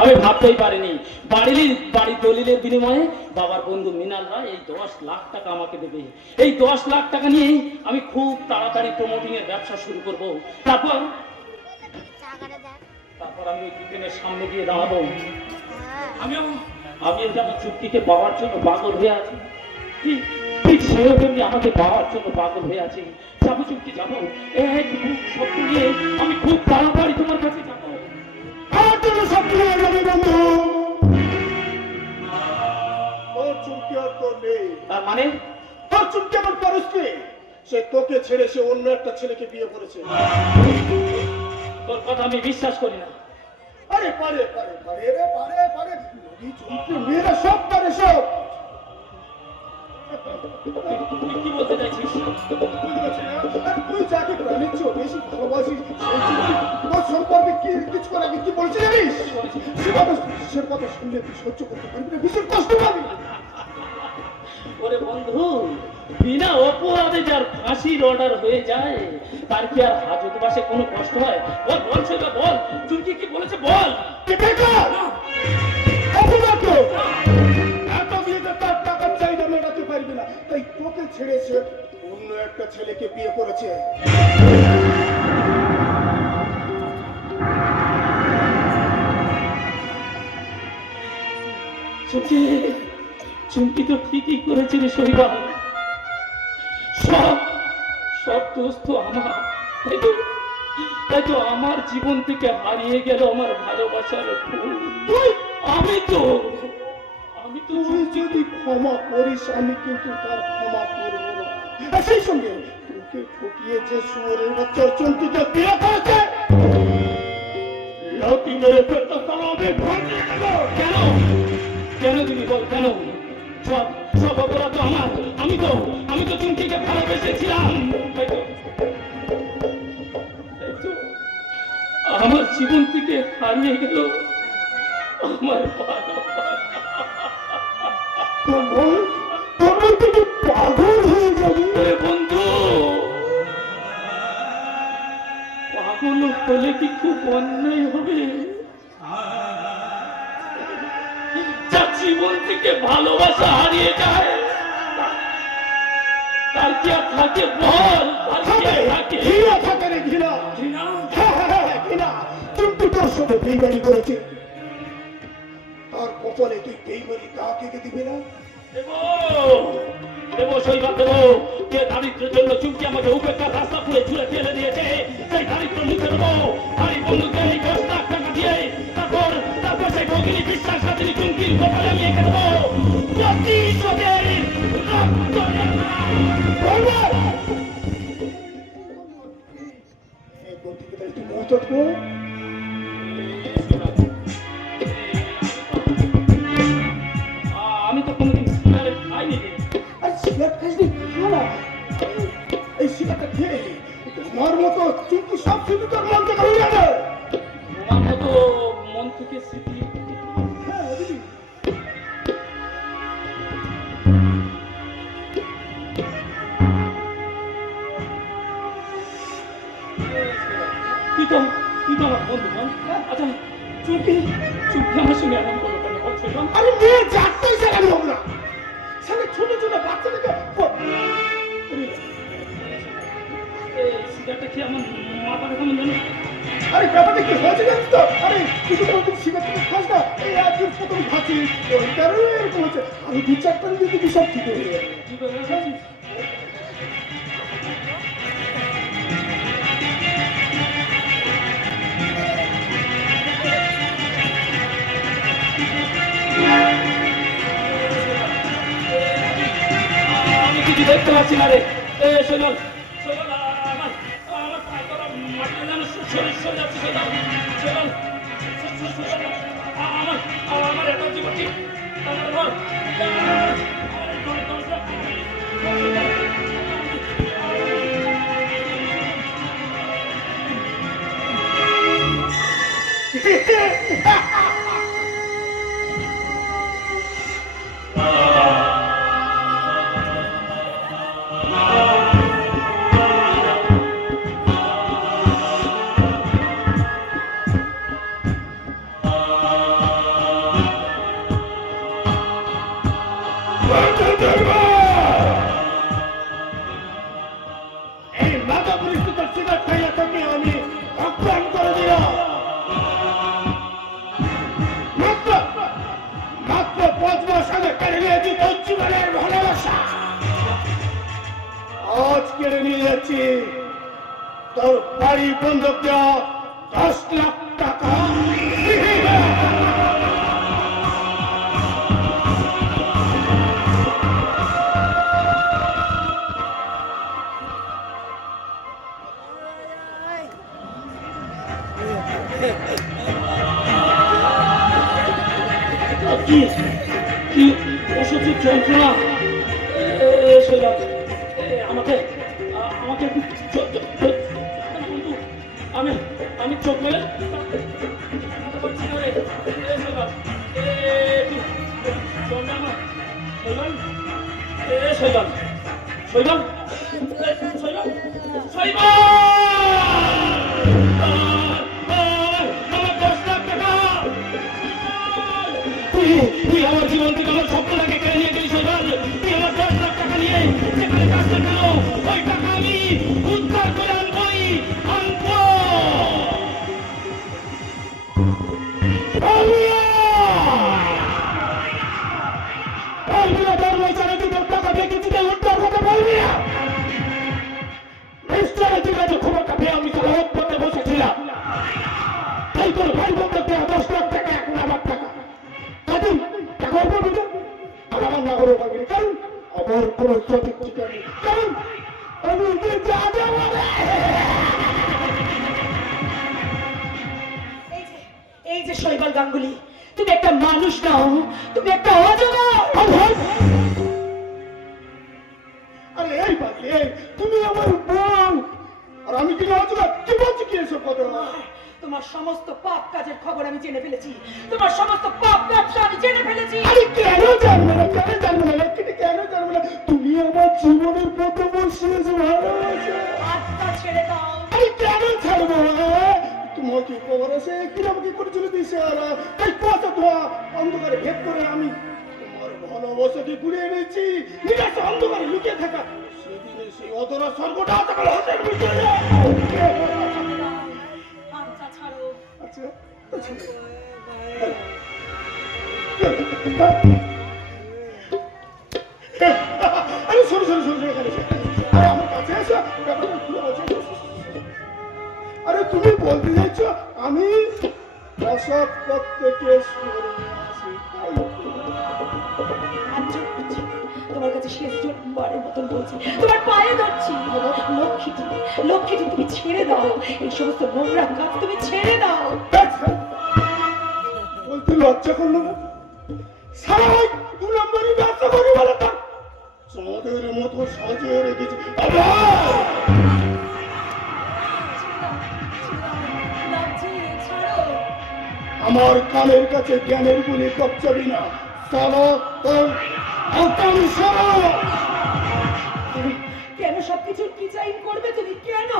আমি ভাবতেই পারিনি বাড়ির দলিলের বিনিময়ে বাবার বন্ধু মিনাল রায় এই 10 লাখ টাকা আমাকে দেবে। এই 10 লাখ টাকা নিয়েই আমি খুব তাড়াতাড়ি প্রমোটিং এর ব্যবসা শুরু করব। তারপর আমি ওই দোকানের সামনে গিয়ে দাঁড়াবো। আমি যেমন চুক্তিকে পাওয়ার জন্য পাগল হয়ে আছি, ঠিক সেরকমই আমাকে পাওয়ার জন্য পাগল হয়ে আছে। যাবো চুক্তি, যাবো এক বুক সত্য নিয়ে আমি খুব তাড়াতাড়ি তোমার কাছে যাবো। আমার জন্য সত্যি হয়ে যাবে বন্ধু। তোর চুক্তি আর তোর নেই। তার মানে তোর চুক্তি আমার পরস্ত্রী, সে তোকে ছেড়ে সে অন্য একটা ছেলেকে বিয়ে করেছে। তোর কথা আমি বিশ্বাস করি না। আরে পারে পারে পারে রে পারে পারে চুক্তি মেয়েরা সব পারে সব। কি বলতে চাইছিস? তুই যাকে প্রাণের চেয়েও বেশি ভালোবাসিস তোর সম্পর্কে কি কিছু করে আগে কি বলছি জানিস? সে কথা শুনলে তুই সহ্য করতে পারবি না, ভীষণ কষ্ট পাবি। ওরে বন্ধু, বিনা অপরাধে যার ফাঁসির অর্ডার হয়ে যায় তার কি আর হাজতবাসে কোনো কষ্ট হয়? বল বল সেটা বল, তুই কি বলেছে বল। এত বিয়েতে তার টাকার চাহিদা মেটাতে পারবি না, তাই তোকে ছেড়ে সে অন্য একটা ছেলেকে বিয়ে করেছে। চুমকি তো ঠিকই করেছে রে শৈবা। সব সব দোষ তো আমার। তাই তো আমার জীবন থেকে হারিয়ে গেল আমার ভালোবাসার ফুল। আমি তো তুই যদি ক্ষমা করিস আমি কিন্তু তার ক্ষমা করব না। আর সেই সঙ্গে তোকে ঠকিয়ে যে শুয়োরের বাচ্চা চন্তিকে বিয়ে করেছে লাঠি মেরে পেটটা তালাবে ভাঙিয়ে দেব। কেন কেন তুমি বল কেন? সব অপরাধ তো আমার। আমি তো চুমকিকে ভালোবেসেছিলাম। আমার জীবন থেকে হারিয়ে গেল আমার পাগল হয়ে যাবে বন্ধু। পাগল হলে কি খুব অন্যায় হবে? যার জীবন থেকে ভালোবাসা হারিয়ে যায় তার কি আর থাকে বল? থাকে রে ঘৃণা। চুক্তি তোর সাথে বেইমানি করেছে, তার কপালে তুই বেইমানি দাগ এঁকে দিবে না? দেবো শৈবাল দেবো। যে দারিদ্রের জন্য চুমকি আমাকে উপেক্ষার রাস্তা পুরে ছুঁড়ে ফেলে দিয়েছে, সেই দারিদ্র মুখে দেবো ভারী বন্ধুকে এই 10 লাখ টাকা দিয়ে। তারপর সেই ভগিনী বিশ্বাস খাতিনি চুমকির কপালে আমি এঁকে দেবো প্রতিশোধের রক্ত। আমি তো কোনোদিন সিগারেট খাইনি। আর সিগারেট খাইনি খানা এই সিগারেটটা খেয়ে তোমার মতো চুক্তি সব শুধু তোর মন থেকে হয়ে যাবে। তোমার মতো মন থেকে স্মৃতি। হ্যাঁ দিদি তুই তো আমার বন্ধু বল। আচ্ছা চুমকি আমার সঙ্গে এমন করলো কেন বলছো? আরে মেয়ে যাত্রাই সেখানে হবো না, সেখানে ছোট ছোট বাচ্চাদেরকে সিগারেটটা খেয়ে আমার মাথাটা কেমন জানো? আরে ব্যাপারটা কি হয়েছে জানিস তো? আরে কিছু কোনদিন সিগারেট খাস না, এই একদিন প্রথম খাচ্ছি ওই কারণে এরকম হচ্ছে। আমি 2-4 টান দিয়ে দিবি সব ঠিক হয়ে যাবে। কি করে খাচ্ছিস? আমি কিছু দেখতে পাচ্ছি না রে। শৈবাল আমার পায়ে করা মাটিতে যেন শরীর সরে যাচ্ছে। শৈবাল আমার একটা জীবন ঠিক বন্ধক দেওয়া 10 লাখ টাকা। কি কি অসহ্য যন্ত্রণা! শৈলাম, আমাকে আমাকে আমি আমি চোখ মেলে শৈলাম শৈলাম শৈলাম শৈলাম তুই আমার জীবন থেকে আমার স্বপ্নটাকে কেড়ে নিয়ে গেলি শৈবাল। তুই আমার 10 লাখ টাকা নিয়ে সেখানে কাজটা গেল, ওই টাকা আমি উদ্ধার করে আনবই আনবো। টাকা দেখেছি উদ্ধার করতে পারবি না। খুব একটা আমি তো পথে বসেছিলাম, তাই তোর ভাই বন্ধু 10 লাখ টাকা এখন আমার টাকা। আমার নাগরের বাগিনী কারণ আমার কোনো সঠিক ঠিকানা নেই, কারণ আমি এই যে শৈবাল গাঙ্গুলি, তুমি একটা মানুষ নাও, তুমি একটা অজগর। আরে এই বাকি তুমি আমার বোন, আর আমি কি অজগর? কি বলছি কি এসব কথা? তোমার সমস্ত পাপ কাজের খবর আমি জেনে ফেলেছি, তোমার সমস্ত পাপ ব্যবসা আমি জেনে ফেলেছি। আরে কেন জানবো না, কেন জানবো না, কেন জানবো না? তুমি আমার জীবনের প্রথম বসিয়েছো, ভালোবাসো। আত্মা ছেড়ে দাও। আরে কেন ছাড়বো? তোমার কি খবর আছে? কি আমাকে করে চলে দিয়েছে? আর তাই কথা ধোয়া অন্ধকারে ভেদ করে আমি তোমার ভালোবাসাকে ঘুরিয়ে এনেছি। নিরাশা অন্ধকারে লুকিয়ে থাকা সেদিনে সেই অধরা স্বর্গটা তোমার হাতের ভিতরে। আত্মা ছাড়ো। আচ্ছা আচ্ছা আরে শোনো শোনো শোনো এখানে আরে আমার কাছে এসো, ব্যাপারটা খুলে বলছি। আরে তুমি বলতে চাইছো আমি অসৎ পথ থেকে সরে আসি? তোমার কাছে শেষ বারের মতন বলছি, তোমার পায়ে ধরছি। লক্ষ্মীটি লক্ষ্মীটি, তুমি ছেড়ে দাও এই সমস্ত নোংরা কাজ, তুমি ছেড়ে দাও। বলতে লজ্জা করলো না? সারা 2 নম্বরই ব্যবসা করি বলে তা তোমাদের মতো সাজিয়ে রেখেছি। আমার কানের কাছে জ্ঞানের গুলি কচ্ছবি না, সারা তোর কেন সবকিছু ডিজাইন করবে তুমি? কেন?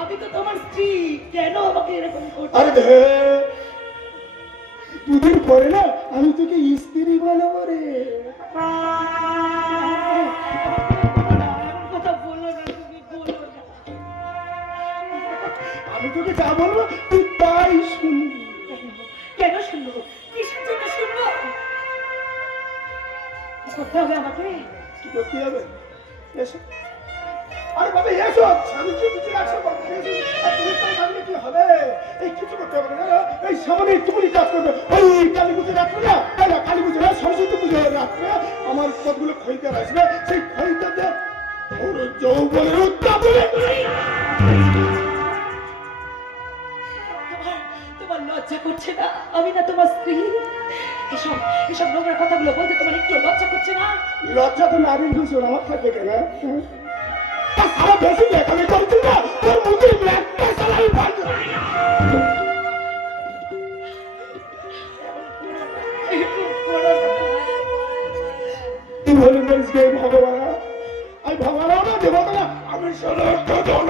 আমি তো তোমার স্ত্রী, কেন আমাকে এরকম করছো? আরে 2 দিন পরে না আমি তোকে স্ত্রী বানাবো রে। কথা বলো না, তুমি বলো না। আমি তোকে যা বলবো তুই তাই শুনবি। কেন শুনবো? কিসের জন্য শুনবো? করতে হবে আমাকে। কি করতে হবে? এসো। আরে বাবা এসো, আমি কি কিছু রাখছো? কি হবে? এই কিছু করতে হবে না, এই সামনে তুমি কাজ করবে। ওই কালী পুজো রাখবে না, কালী পুজো না, সরস্বতী পুজো রাখবে। আমার কতগুলো খরিদ্দার আসবে, সেই খরিদ্দারদের ওর যৌবনের উত্তাপনে তোমার লজ্জা করছে না? আমি না তোমার স্ত্রী? এসব এসব নোংরা কথাগুলো বলতে তোমার একটু লজ্জা করছে না? লজ্জা তো নারীর দূষণ আমার থাকবে কেন? সারা বেশি দেখাবে করছি না, তোর মুখে একটা সালাই বাঁধ। তুই বলে বলিস গে ভগবান, আমি ভগবান না দেবতা না, আমি সমস্ত জন।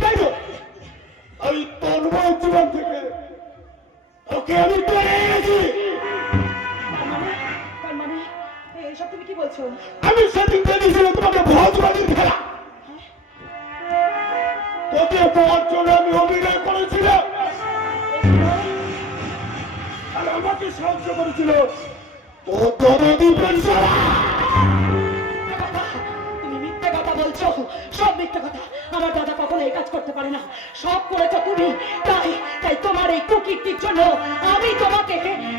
তাই তো আমি তন্ময় জীবন থেকে ওকে আমি পেয়ে গেছি। তার মানে এইসব তুমি কি বলছো? আমি সেদিন দেখেছিলাম তোমাকে ভোজবাজির খেলা, তোকে পাওয়ার জন্য আমি অভিনয় করেছিলাম, আর আমাকে সাহায্য করেছিল তোর দরদি পেনশন। তুমি মিথ্যে কথা বলছো। বলছো সব মিথ্যা কথা। আমার দাদা কখনো এই কাজ করতে পারে না, সব করেছো তুমি। তাই তাই তোমার এই কুকীর্তির জন্য আমি তোমাকে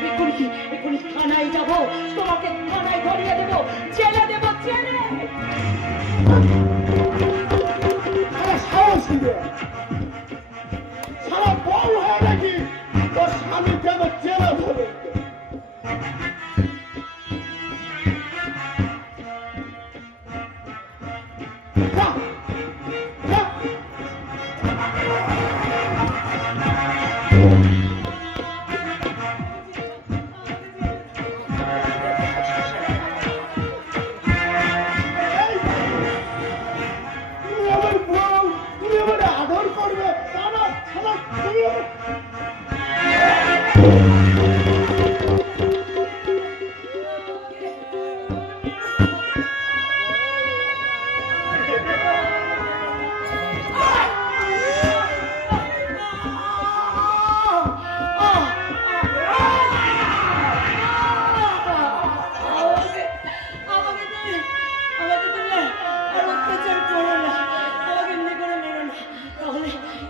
এক্ষুনি এক্ষুনি থানায় যাব, তোমাকে থানায় ধরিয়ে দেবো, জেলে দেবো, জেলে। সাহস দিবে সারা বল হয় নাকি তোর স্বামী কেন জেলে ধরে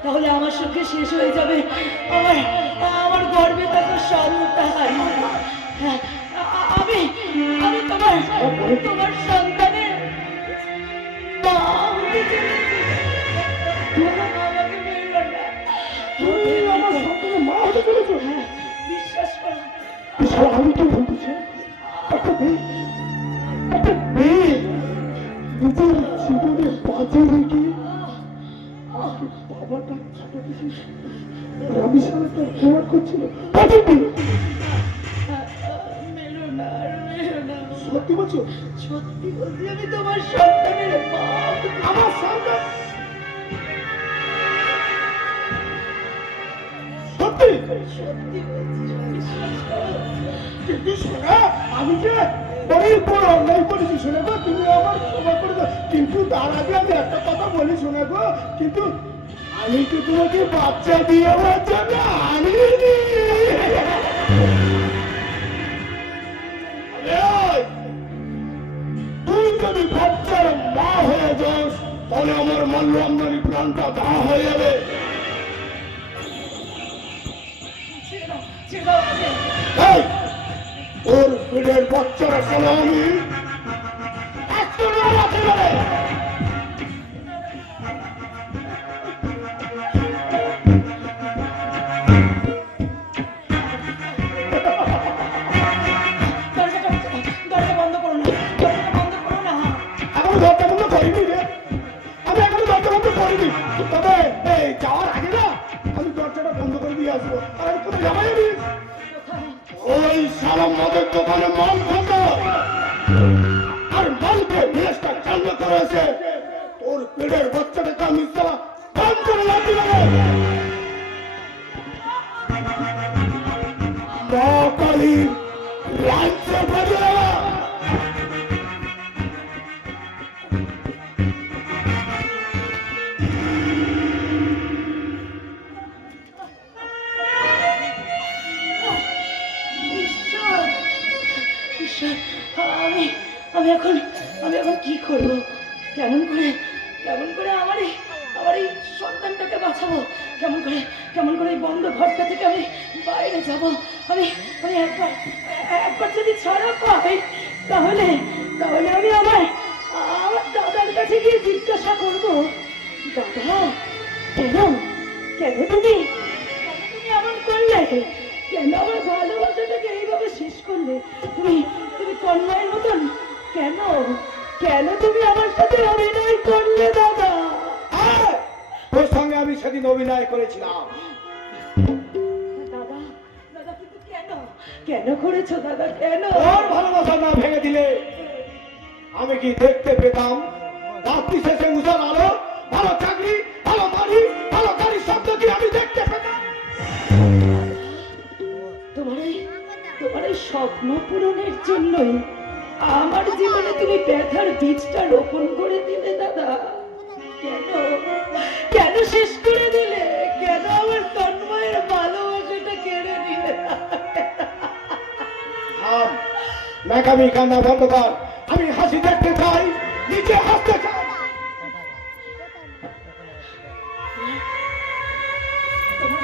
তাহলে আমার সঙ্গে শেষ হয়ে যাবে আমার আমার গর্বে থাকা সন্তান। আমি আমি তোমার তোমার সন্তানের মা হতে চলেছি। আমাকে মেরো না। তুমি আমার সন্তানের মা হতে চলেছো? হ্যাঁ, বিশ্বাস করো। আমি তো বলতেছি একটা মেয়ে নিজের জীবনে বাজে রেখে বাবাটা ছোট কিছু আমি সারা তার প্রমাণ করছিল। মেরো না, আর মেরো না। সত্যি বলছো? সত্যি বলছি, আমি তোমার সন্তানের মা। আমার সন্তান সত্যি সত্যি বলছি, বিশ্বাস করো। কিন্তু শোনা আমি যে অনেক বড় অন্যায় করেছি শোনা গো, তুমি আমার ক্ষমা করে দাও। কিন্তু তার আগে আমি একটা কথা বলি শোনা গো, কিন্তু আমি তো তোমাকে বাচ্চা দিয়ে আমার জন্য আনিনি। তুই যদি বাচ্চার মা হয়ে যাস তাহলে আমার মল্ল আমদানি প্রাণটা দাহ হয়ে যাবে। এই, ওর পেটের বাচ্চারা শোনো আমি দরজা বন্ধ করো না, দরজাটা বন্ধ করো না। এখনো দরজা বন্ধ করিনি রে, আমি এখনো দরজা বন্ধ করিনি। তবে এই যাওয়ার আগে না আমি দরজাটা বন্ধ করে দিয়ে আসবো। আর আমি কোথায় যাবো জানিস? ওই সারা মদের দোকানে মাল খাবো আর মালকে জিনিসটা চালু করেছে তোর পেটের বাচ্চাটাকে আমি সারা কাম করে লাগতে পারে। মা কালী লাঞ্চে বাজে আমি এখন কি করবো? কেমন করে আমার এই সন্তানটাকে বাঁচাবো? কেমন করে এই বন্ধ ঘরটা থেকে আমি বাইরে যাব? আমি একবার যদি ছাড়া পাই তাহলে আমি আমার দাদার কাছে গিয়ে জিজ্ঞাসা করবো, দাদা কেন তুমি এমন করলে? কেন আমার ভালোবাসাটাকে এইভাবে শেষ করলে? তুমি তন্ময়ের মতন কেন তুমি আমার সাথে অভিনয় করলে দাদা? তোর সঙ্গে আমি সেদিন অভিনয় করেছিলাম। দাদা কিন্তু কেন করেছো দাদা? কেন? ওর ভালোবাসা না ভেঙে দিলে আমি কি দেখতে পেতাম রাত্রি শেষে উজার আলো, ভালো চাকরি, ভালো বাড়ি, ভালো গাড়ির শব্দ কি আমি দেখতে পেতাম? তোমার এই স্বপ্ন পূরণের জন্যই আমার জীবনে তুমি ব্যথার বীজটা রোপণ করে দিলে দাদা। কেন শেষ করে দিলে? কেন আমার তন্ময়ের ভালোবাসাটা কেড়ে নিলে? নাকামি কান্না বন্ধ কর। আমি হাসি দেখতে চাই, নিজে হাসতে চাই।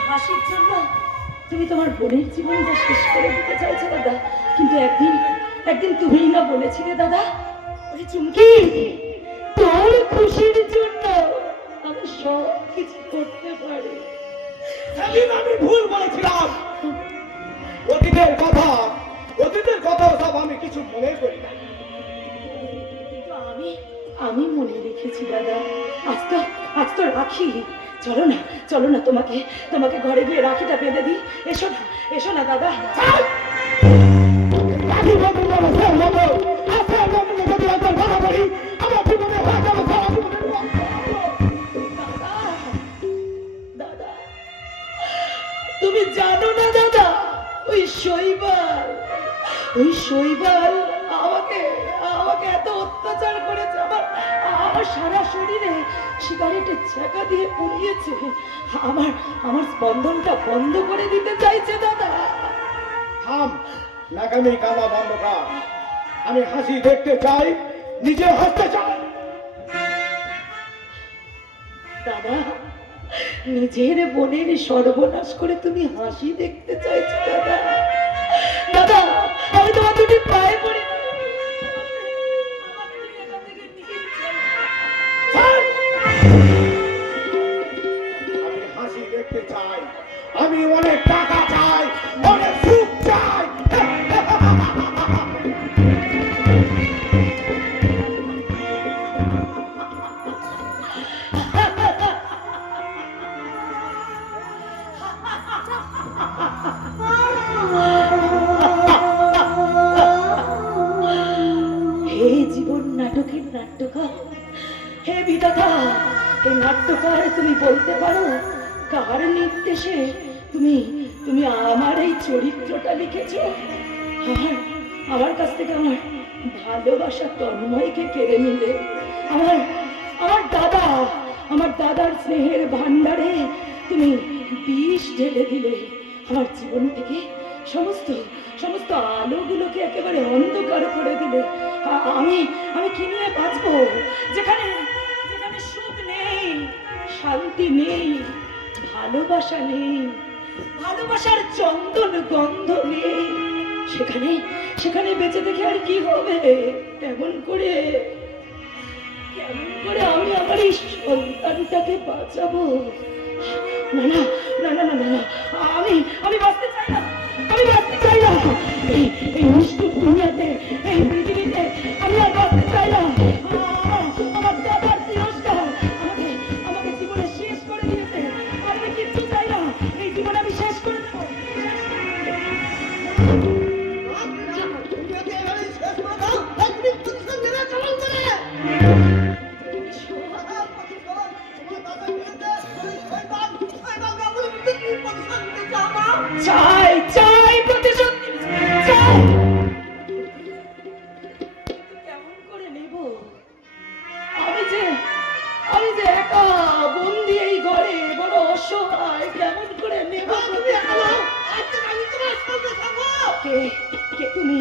হাসির জন্য তুমি তোমার বোনের জীবনটা শেষ করে দিতে চাইছো দাদা, কিন্তু একদিন একদিন তুমিই না বলেছিলে দাদা, ওই চুমকি তোর খুশির জন্য আমি সব কিছু করতে পারি। সেদিন আমি ভুল বলেছিলাম। অতীতের কথা সব আমি কিছু মনে করি না। কিন্তু আমি মনে রেখেছি দাদা। আজ তো রাখি। চলো না তোমাকে ঘরে গিয়ে রাখিটা বেঁধে দিই। এসো না দাদা। রাখি বন্ধু বলো, সে বলো, আছে বন্ধু যদি একবার কথা বলি, আমার জীবনে হয়ে যাবে সারা জীবনের দাদা, তুমি জানো না দাদা, ওই শৈবাল আমাকে এত অত্যাচার করেছে, আমার সারা শরীরে সিগারেটের চাকা দিয়ে পুড়িয়েছে, আমার স্পন্দনটা বন্ধ করে দিতে চাইছে দাদা। থাম, নাকামি কাঁদা বন্ধ কর। আমি হাসি দেখতে চাই, নিজে হাসতে চাই। দাদা, নিজের বোনের সর্বনাশ করে তুমি হাসি দেখতে চাইছো দাদা। দাদা, আমি তোমার দুটি পায়ে পড়ি। আমি হাসি দেখতে চাই, আমি অনেক টাকা চাই, অনেক সুখ চাই। হে জীবন নাটকের নাট্যকার, হে বিধাতা, হে নাট্যকার, তুমি বলতে পারো কার নির্দেশে তুমি আমার এই চরিত্রটা লিখেছো? আমার কাছ থেকে আমার ভালোবাসা তন্ময়কে কেড়ে নিলে, আমার দাদার স্নেহের ভান্ডারে তুমি বিষ ঢেলে দিলে, আমার জীবন থেকে সমস্ত আলোগুলোকে একেবারে অন্ধকার করে দিলে। আমি কি নিয়ে বাঁচবো যেখানে সুখ নেই, শান্তি নেই, ভালোবাসা নেই, ভালোবাসার চন্দন গন্ধ নেই? সেখানে বেঁচে থেকে আর কি হবে? কেমন করে আমি আমার এই সন্তানটাকে বাঁচাবো? না, আমি বাঁচতে চাই না, এই নিষ্ঠুর দুনিয়াতে, এই পৃথিবীতে আমি আর বাঁচতে চাই না। আমার দাদার তিরস্কার আমাকে জীবনে শেষ করে দিয়েছে, আর আমি কিচ্ছু চাই না। এই জীবন আমি শেষ করে দেবো। চাই প্রতিশোধ চাই। কেমন করে নেব? আমি যে একা বন্দি এই ঘরে, বড় অসহায়, কেমন করে নেব? কে তুমি?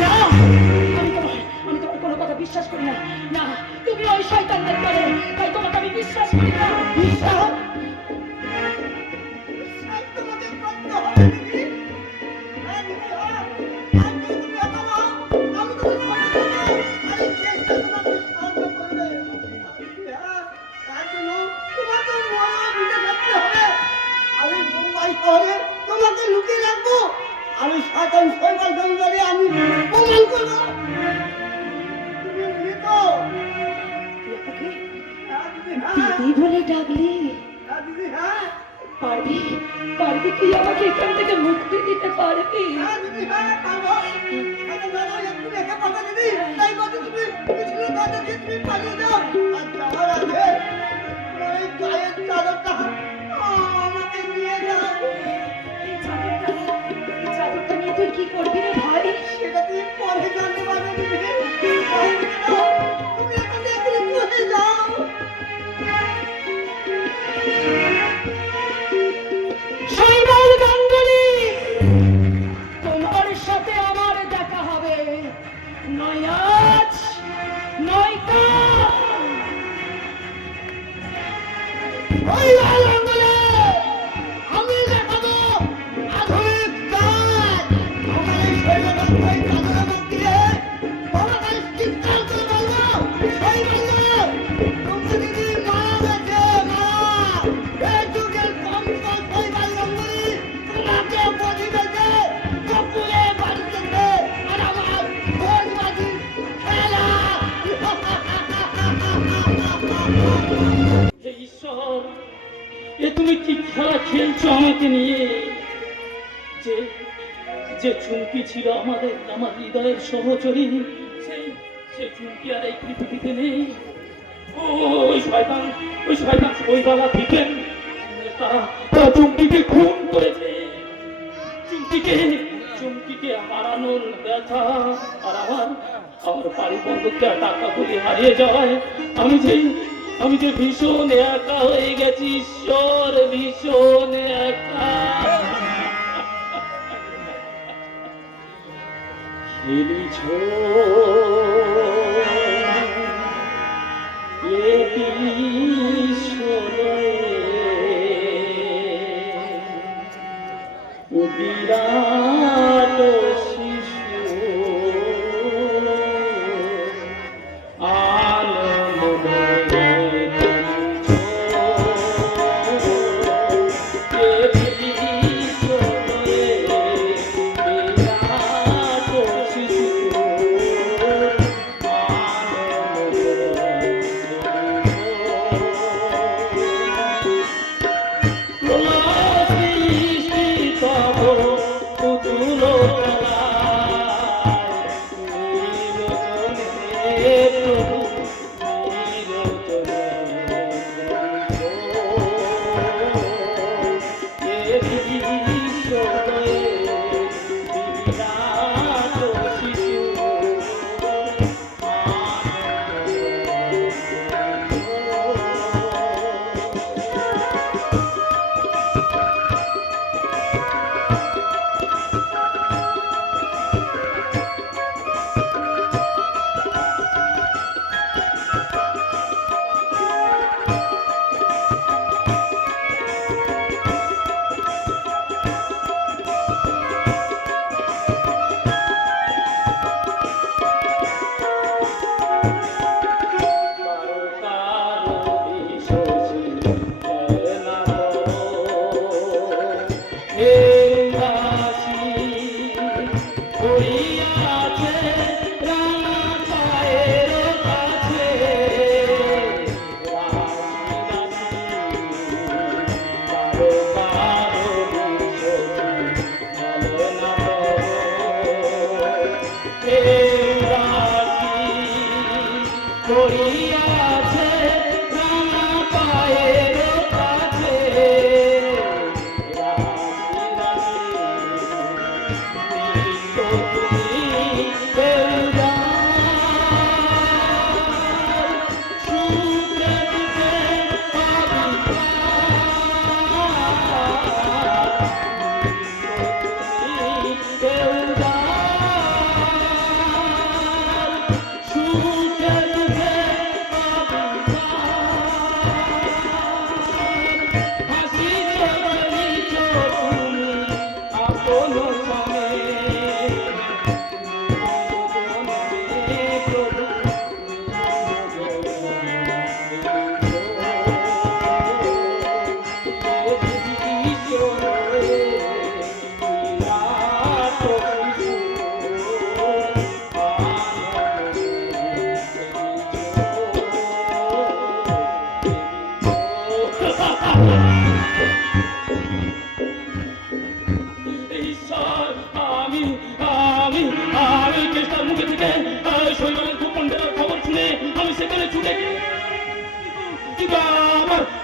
না, আমি তোমার কোনো কথা বিশ্বাস করি না। না, তুমি ওই শয়তানদের দলে, তাই তোমাকে আমি বিশ্বাস করি না। বিশ্বাস? তোমাকে লুকিয়ে রাখবো, আমি শয়তান শৈবাল জঙ্গলে আমি প্রমাণ করবো। তুমি মৃত। দিদি বলে ডাকলি? দিদি, হ্যাঁ পারবি তুই আমাকে এখান থেকে মুক্তি দিতে পারবি? দিদি, হ্যাঁ পারবো। একটু রেখে পাঠা দিদি, তাই বলতে তুমি পিছনে বাধা দিয়ে তুমি পালিয়ে যাও। আর যাওয়ার আগে এই গায়ের চাদরটা আমাকে নিয়ে যাও। এই চাদরটা নিয়ে তুই কি করবি রে ভাই? সেটা তুই পরে জানতে পারবে দিদি। তুমি এখানে একটু চলে যাও। শৈবাল গাঙ্গুলি, তোমার সাথে আমার দেখা হবে নয়া। ওই লাল আঙ্গুলে আমি দেখাবো আধুনিক কাজ। আমার এই শৈলবস্তায় চাদরের মধ্যে বাবা তাই চিৎকার করে বলবো, শৈলবস্ত তুমি কি মারা গেছে মা? এই যুগের কমফল শৈবাল আঙ্গুলি তোমাকে বলিতেছে কপুরে বাড়িতেছে আর আমার ভোজবাজি খেলা। হে ঈশ্বর, এ তুমি কি খেলা খেলছো আমাকে নিয়ে? যে যে চুমকি ছিল আমার হৃদয়ের সহচরী, সে চুমকি আর এই পৃথিবীতে নেই। ওই শয়তান ওইবেলা দিতেন, তারা চুমকিকে খুন করেছে। চুমকিকে হারানোর ব্যথা আর আমার বাড়ি বন্ধুকে টাকা গুলি হারিয়ে যাওয়ায় আমি যে ভীষণ একা হয়ে গেছি ঈশ্বর, ভীষণ একা। খেলিছ এ বিশ্বলয়ে বিরাট শিশু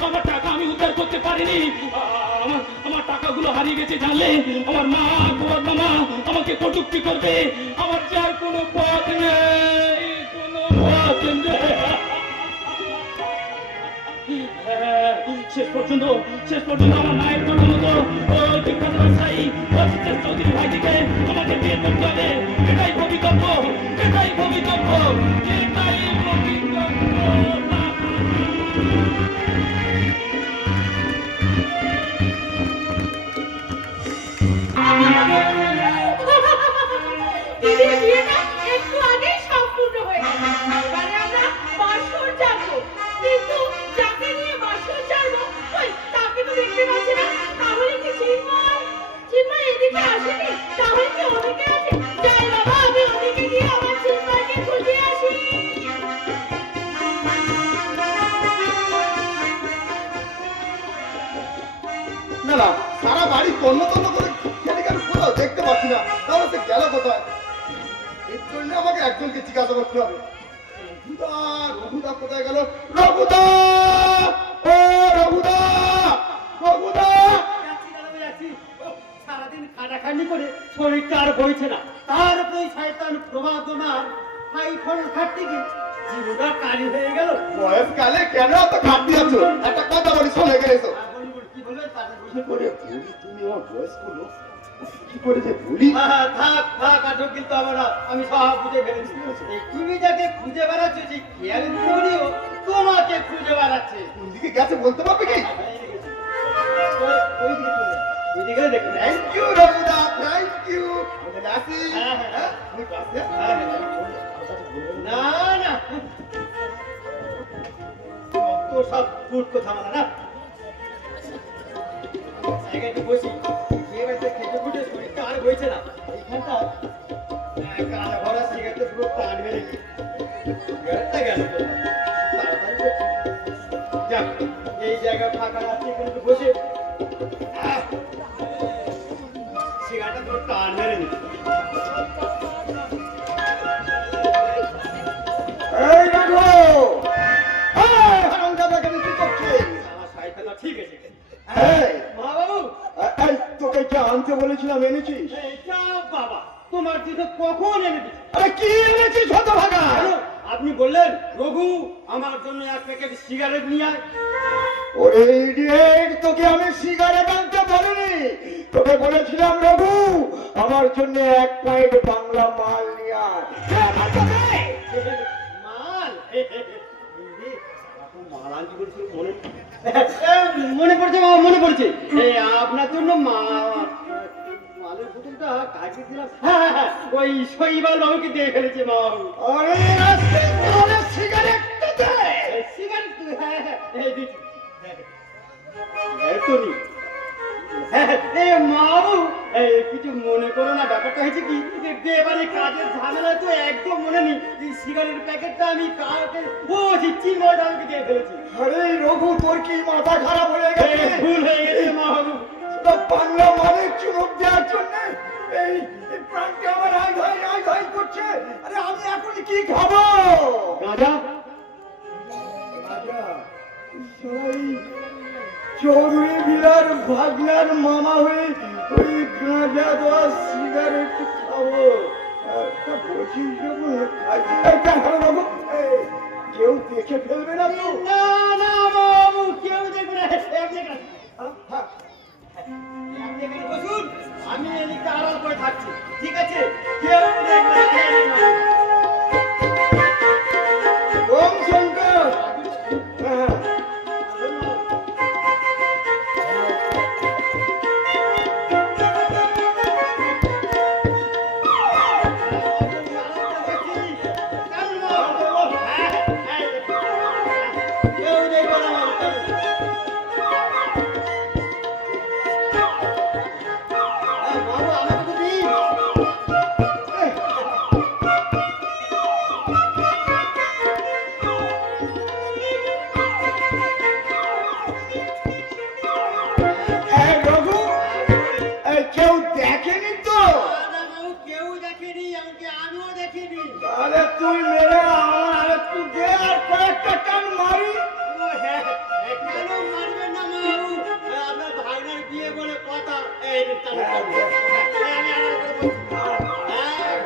আমার টাকা আমি উদ্ধার করতে পারিনি। আমার টাকাগুলো হারিয়ে গেছে জানলে আমার মা মা আমাকে কটূক্তি করবে। আমার যার কোনো পথ নেই, কোনো পথ নেই। শেষ পর্যন্ত আমার মায়ের কথা মতো ওই বিখ্যাত ব্যবসায়ী চৌধুরী ভাইটিকে আমাকে বিয়ে করতে হবে। এটাই ভবিতব্য, এটাই ভবিতব্য, এটাই ভবিতব্য। না না, সারা বাড়ি তন্ন তন্ন করে খেলে গেল, কোথাও দেখতে পাচ্ছি না। তাহলে সে গেল কোথায়? এর জন্য আমাকে একজনকে জিজ্ঞাসা করতে হবে। রঘুদা, রঘুদা কোথায় গেল? রঘুদা, ও রঘুদা, রঘুদা। সারাদিন খাটাখাটি করে শরীরটা আর বইছে না, তার উপরে শয়তান প্রমাদনার হাই ফল খাটতে গিয়ে জীবনটা কালি হয়ে গেল। বয়সকালে কেন এত খাটতি আছো? একটা কথা বলি, শোনে গেছো কি বলবেন তাদের কি করে বলি? তুমি আমার বয়স্ক লোক, কি করে যে বলি? থাক থাক আজও কিন্তু আমরা আমি সব বুঝে ফেলেছি। এই তুমি যাকে খুঁজে বেড়াচ্ছ যে খেয়াল করিও তোমাকে খুঁজে বেড়াচ্ছে। কোন দিকে গেছে বলতে পারবে কি? ওইদিকে দেখুন। থ্যাংক ইউ রঘুদা, থ্যাংক ইউ। আসি। হ্যাঁ, হ্যাঁ। হ্যাঁ, তুমি কাছে? না না তো সব ফুট কথা মানা না। একটু বসি, সিগারেটে খেতে ফুটে শরীরটা আর বইছে না। এইখানটা কালা ভরা সিগারেটে পুরো টান মেরে গিয়ে সিগারেটটা গেল তাড়াতাড়ি করছি। যাক, এই জায়গা ফাঁকা আছে, এখানে একটু বসে সিগারেটটা পুরো টান মেরে নি। এই রাখো, এই হারামজাদাকে আমি কি করছি? আমার সাহিত্যটা ঠিক আছে। এই, মহাবাবু, এই তোকে কে আনতে বলেছিলাম, এনেছিস? এইটা বাবা তোমার জন্য কখন এনে দিচ্ছি। আরে কি এনেছিস হতভাগা? আপনি বললেন রঘু আমার জন্য এক প্যাকেট সিগারেট নিয়ে আয়। ওরে ইডিয়েট, তোকে আমি সিগারেট আনতে বলিনি, তোকে বলেছিলাম রঘু আমার জন্য এক প্যাকেট বাংলা মাল নিয়ে আয়। মাল মাল আনতে বলছিল মনে পড়ছে বাবা, মনে পড়ছে। এই আপনার জন্য মালের বোতলটা কাছে দিলাম। হ্যাঁ হ্যাঁ হ্যাঁ, ওই শৈবাল বাবুকে দিয়ে ফেলেছে মা বাবু। আরে আজকে তাহলে সিগারেটটা দে। সিগারেট, হ্যাঁ হ্যাঁ এই দিচ্ছি। তো নি মা বাবু, কিছু মনে করো না, ব্যাপারটা হয়েছে কি এবারে কাজের ঝামেলা তো একদম মনে নেই। এই সিগারেট প্যাকেটটা আমি কাউকে চিন্ময়টা আমাকে দিয়ে ফেলেছি। আরে রঘু, তোর কি মাথা খারাপ হয়ে গেছে? ভুল হয়ে গেছে মা বাবু। তো বাংলা মালের চুমুক দেওয়ার জন্য এই প্রাণটা আমার আই ভাই করছে। আরে আমি এখন কি খাবো? গাঁজা চৌধুরী বিলার ভাগনার মামা হয়ে ওই গাঁজা দেওয়া সিগারেট খাবো? একটা বলছিস যখন খাই। এই দেখো বাবু, কেউ দেখে ফেলবে না তো? না না মা বাবু, কেউ দেখবে না। আপনি এখানে বসুন, আমি এদিকে আড়াল করে থাকছি, ঠিক আছে? কেউ দেখবে না। ওম শঙ্কর। হ্যাঁ, এই রঘু, এই কেউ দেখেনি তো? কেউ দেখেনি, এমনকি আমিও দেখিনি। তাহলে তুই মেরে আমার আরেকটু দে আর কয়েকটা টান মারি। কেন মারবেন না মা বাবু? আপনার ভাইনার বিয়ে বলে কথা। এই টানো, টানো। আমি আড়াল করে বসছি। হ্যাঁ।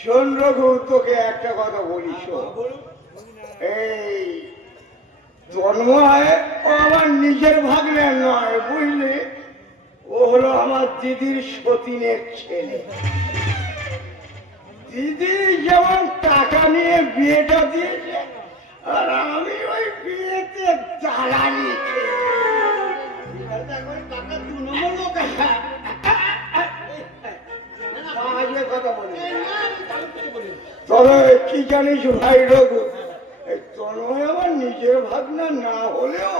শোন রঘু, তোকে একটা কথা বলি, শোন। এই জন্ময় ও আমার নিজের ভাগ্নে নয়, বুঝলি? ও হলো আমার দিদির সতীনের ছেলে। দিদি যেমন টাকা নিয়ে বিয়েটা দিয়েছে, আর আমি ওই বিয়েতে জ্বালানি টাকা 2 নম্বর লোক। কথা বলি। তবে কি জানিস ভাই রঘু, এই তন্ময় আমার নিজের ভাবনা না হলেও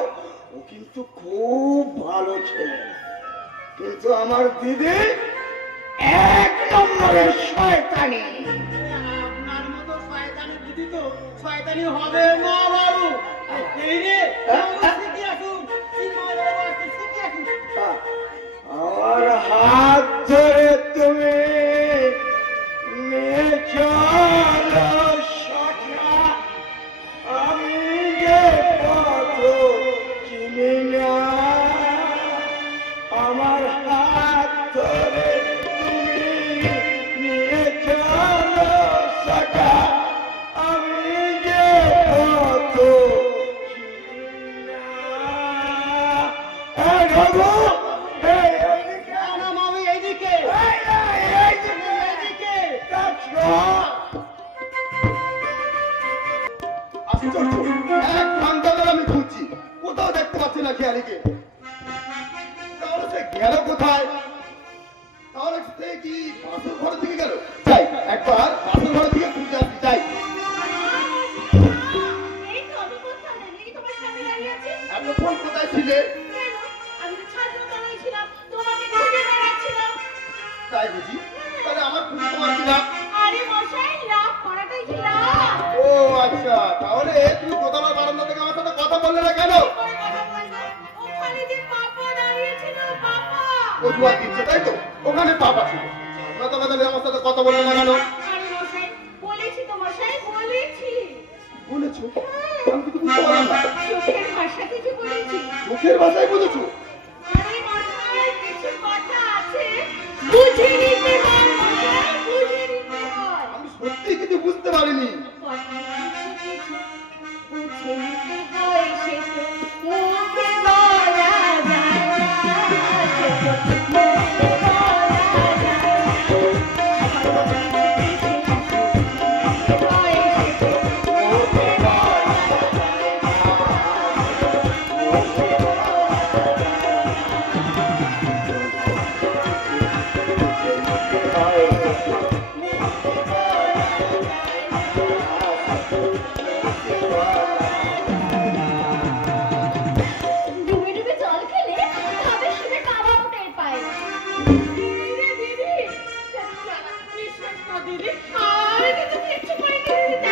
ও কিন্তু খুব ভালো ছেলে। কিন্তু আমার দিদি এক নম্বরের শয়তানি। আপনার মতো শয়তানি দিদি তো শয়তানি হবে না বাবু। এই রে শিখি আসুন, শিখি আসুন। আমার হাত ধরে তুমি নিয়ে চলো সখা, আমি যে পথ চিনি না। আমার হাত ধরে তুমি নিয়ে চলো সখা, আমি যে পথ চিনি না। এই বাবু, এই এইদিকে আয়। না মামি এইদিকে এইদিকে। আশ্চর্য, এক ঘন্টা ধরে আমি খুঁজছি, কোথাও দেখতে পাচ্ছি না খেয়ালিকে। তাহলে সে গেল কোথায়? তাহলে সে কি বাসুর ঘরের দিকে গেল? যাই একবার বাসুর ঘরের দিকে খুঁজে আসি, যাই। এই তো আমি কোথাও নেই, এই তোমার সামনে দাঁড়িয়ে আছি। এতক্ষণ কোথায় ছিলে? কেন? আমি তো ছাদের তলায় ছিলাম, তোমাকে খুঁজে বেড়াচ্ছিলাম। তাই বুঝি? তাহলে আমার খুঁজে তোমার কি লাভ? আরে মশাই, লাভ করাটাই কি লাভ? ও আচ্ছা, তাহলে তুমি দোতলার বারান্দা থেকে আমার সাথে কথা বললে না কেন? করে কথা বলবো? ওখানে যে পাপা দাঁড়িয়েছিল, পাপা। অজুহাত দিচ্ছে তাই তো? ওখানে পাপা ছিল, আমরা তো আমাদের আমার সাথে কথা বললে না কেন? আরে মশাই, বলেছি তো মশাই, বলেছি। বলেছো? আমি কিন্তু বুঝতে পারলাম না। চোখের ভাষা থেকে বলেছি। মুখের ভাষায় বুঝেছো? আরে মশাই, কিছু কথা আছে, বুঝে নিতে হয় মশাই, বুঝে নিতে হয়। আমি সত্যি কিছু বুঝতে পারিনি। কথা কিছু কিছু বুঝে নিতে হয়, সে তো মুখে বলা যায় না, সে তো মুখে বলা যায় না। হয়, সে তো মুখে বলা ডুবে ডুবে জল খেলে তবে শুনে বাবা টের পায়। দিদি, দিদি, বিশ্বাস কর দিদি, আমি কিন্তু কিচ্ছু করিনি দিদি।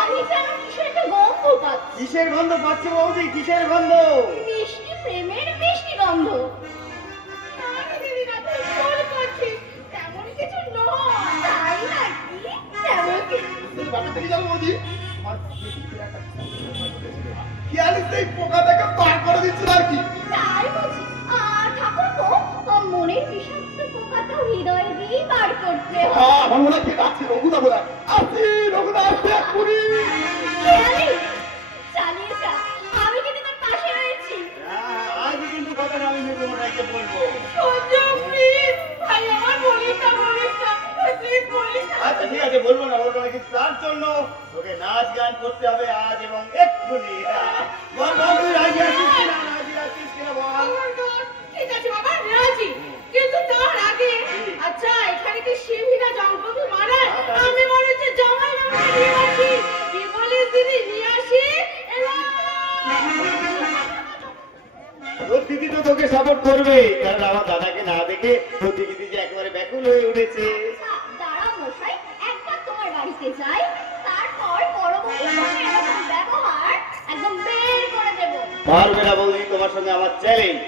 আমি যেন কিসের একটা গন্ধ পাচ্ছি। কিসের গন্ধ পাচ্ছে বৌদি? কিসের গন্ধ? মিষ্টি প্রেমের মিষ্টি গন্ধ। আমি দিদি না, তুই ভুল করছিস। তেমন কিছু নয়। তাই নাকি? তেমন কিছু। এই ব্যাপারটা কি জানো বৌদি? আমার খেয়ালি সেই পোকাটাকে পার করে দিচ্ছে আর কি। তাই বুঝি? আর ঠাকুরপো, মনের বিষাক্ত পোকা তো হৃদয় দিয়েই বার করতে হয়। আমার মনে হয় কি ডাকছে রঘুদা বলে। আসি রঘুদা, আসি এক্ষুনি। খেয়ালি, চালিয়ে যা। আমি কিন্তু তোর পাশে রয়েছি। আজ কিন্তু কথাটা আমি মেজমশাইকে বলবো। সূর্য, প্লিজ, ভাই আমার বলিস না, বলিস না, প্লিজ বলিস না। আচ্ছা ঠিক আছে, বলবো না কিন্তু তার জন্য তোকে নাচ গান করতে হবে আজ এবং এক্ষুনি। বল বল, তুই রাজি আছিস কিনা? রাজি আছিস কিনা বল। আমার God, ঠিক আছে বাবা, রাজি। কিন্তু তার আগে, আচ্ছা এখানে কি শিবহীরা জলপথে মারায়? আমি মনে হচ্ছে জঙ্গল বাবা নিয়ে আসি। কি বলিস দিদি, নিয়ে আসি? তোর দিদি তো তোকে সাপোর্ট করবে, কারণ আমার দাদাকে না দেখে তোর দিদি যে একেবারে ব্যাকুল হয়ে উঠেছে। দাঁড়াও মশাই, একবার তোমার বাড়িতে যাই, তারপর বড় বউয়ের সঙ্গে এরকম ব্যবহার একদম বের করে দেবো। পারবে না বৌদি, তোমার সঙ্গে আমার চ্যালেঞ্জ।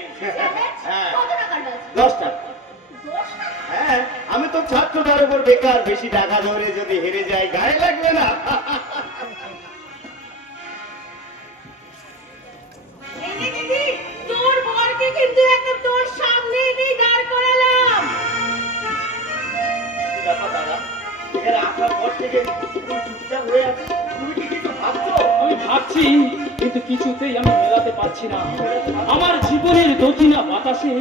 হ্যাঁ, কত টাকার বাজি? 10 টাকা। 10 টাকা? হ্যাঁ, আমি তো ছাত্র, তার উপর বেকার, বেশি টাকা ধরে যদি হেরে যাই গায়ে লাগবে না। এই নে দিদি, তোর বরকে কিন্তু একদম তোর সামনে এনেই দাঁড় করালাম। কি ব্যাপার দাদা, এখানে আসার পর থেকে তুমি চুপচাপ হয়ে আছো, তুমি কি কিছু ভাবছো? আমি ভাবছি, কিন্তু কিছুতেই আমি মেলাতে পারছি না। আমার জীবনের দক্ষিণা বাতাসে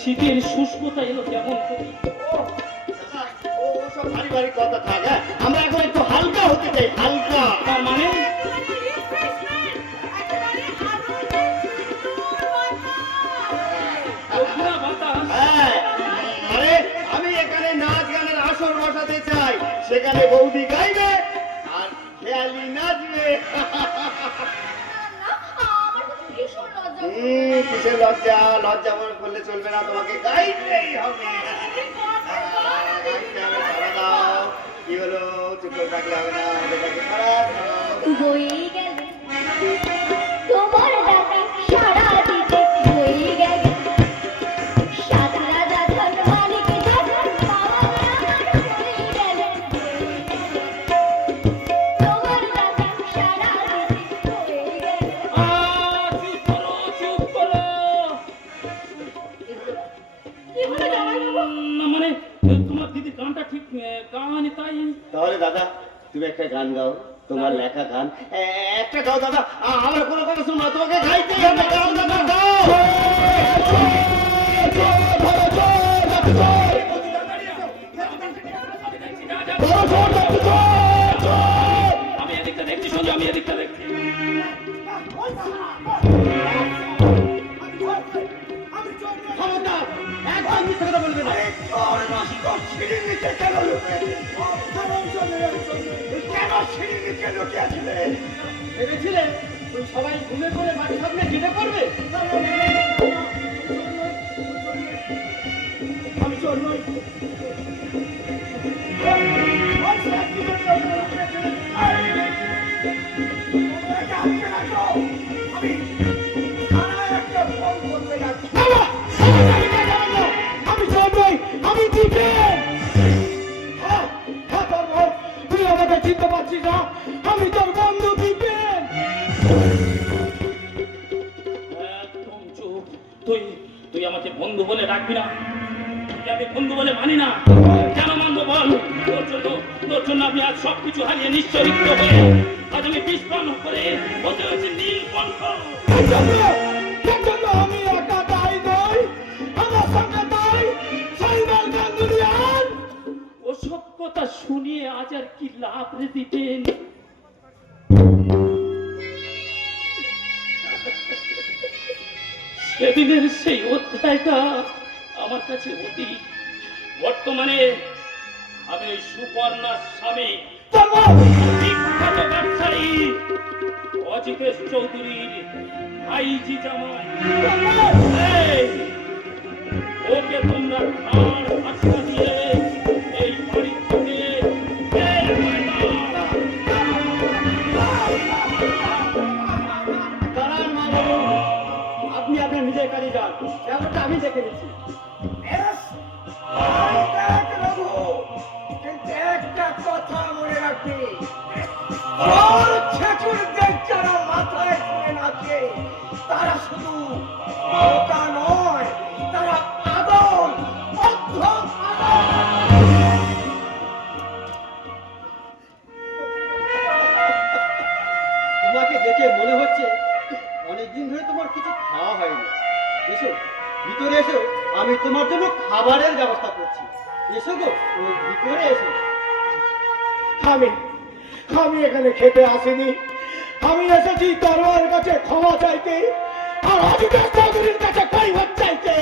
শীতের শুষ্কতা এলো কেমন করে। দাদা, ও সব ভারী ভারী কথা থাক, হ্যাঁ? আমরা এখন একটু হালকা হতে চাই, হালকা। তার মানে দক্ষিণা বাতাস। হ্যাঁ, মানে আমি এখানে নাচ গানের আসর বসাতে চাই, সেখানে বৌদি গাইবে আর খেয়ালি নাচবে। আমার তো ভীষণ লজ্জা। কিসের লজ্জা? লজ্জা মনে করলে বললে চলবে না, তোমাকে গাইতেই হবে। গাইতে হবে, সারা দাও। কি হলো, চুপ করে থাকলে হবে না, আমাদের কাছে খারাপ হয়ে গেল তোমার ডাকা সারা দিতে, হয়ে গেল সাদা রাজা ধন মানিক ধন বাবা আমার হয়ে গেল, তোমার ডাকা সারা দিতে, হয়ে গেল। চুপ করো। কি হলো জামাইবাবু? না মানে তোমার দিদি গানটা ঠিক গাওয়ানি, তাই তাহলে দাদা তুমি একটা গান গাও, তোমার লেখা গান একটা গাও দাদা। আমরা কোনো কথা শুনবো না, তোমাকে গাইতেই হবে। গাও দাদা, গাও। আমি এদিকটা দেখছি, সঞ্জয়, আমি এদিকটা দেখছি। খবরদার, একদম মিথ্যে কথা বলবে না। ভেবেছিলে তুমি সবাই ঘুমে পড়ে বাড়ির সামনে কেটে পড়বে? আমি চোর নই। আমি চোর নই, আমি দীপেন। তুই আমাকে চিনতে পারছিস না? আমি তোর বন্ধু দীপেন। একদম চুপ। তুই আমাকে বন্ধু বলে ডাকবি না, তোকে আমি বন্ধু বলে মানি না। কেন মানবো বল? তোর জন্য আমি আজ সবকিছু হারিয়ে নিশ্চরিত হয়ে আজ আমি বিস্ফোরণ করে বলতে হয়েছে নীলকণ্ঠ। আমি একা তাই নই, আমার সঙ্গে তাই সাইবার গাঙ্গুলিয়ান। ওসব কথা শুনিয়ে আজ আর কি লাভ রে দিতেন? সেদিনের সেই অধ্যায়টা আমার কাছে অতীত। বর্তমানে আমি ওই সুপর্ণার স্বামী বিখ্যাত ব্যবসায়ী অজিতেশ চৌধুরীর ভাইজি জামাই। এই, ওকে তোমরা ঘাড় ধাক্কা দিয়ে এই বাড়ি থেকে বের করে দাও। দাঁড়ান মা বাবু, আপনি আপনার নিজের কাজে যান, ব্যাপারটা আমি দেখে নিচ্ছি। কিন্তু একটা কথা মনে রাখবি, ওর ছেচুরদের যারা মাথায় তুলে নাচে তারা শুধু বোকা নয়, তারা আদম, অধ্যম আদম। তোমাকে দেখে মনে হচ্ছে অনেকদিন ধরে তোমার কিছু খাওয়া হয়নি। এসো ভিতরে এসো, আমি তোমার জন্য খাবারের ব্যবস্থা করছি। এসো গো, ওই ভিতরে এসো। আমি এখানে খেতে আসিনি, আমি এসেছি দরবার কাছে ক্ষমা চাইতে আর অজিতেশ চৌধুরীর কাছে কৈফিয়ত চাইতে।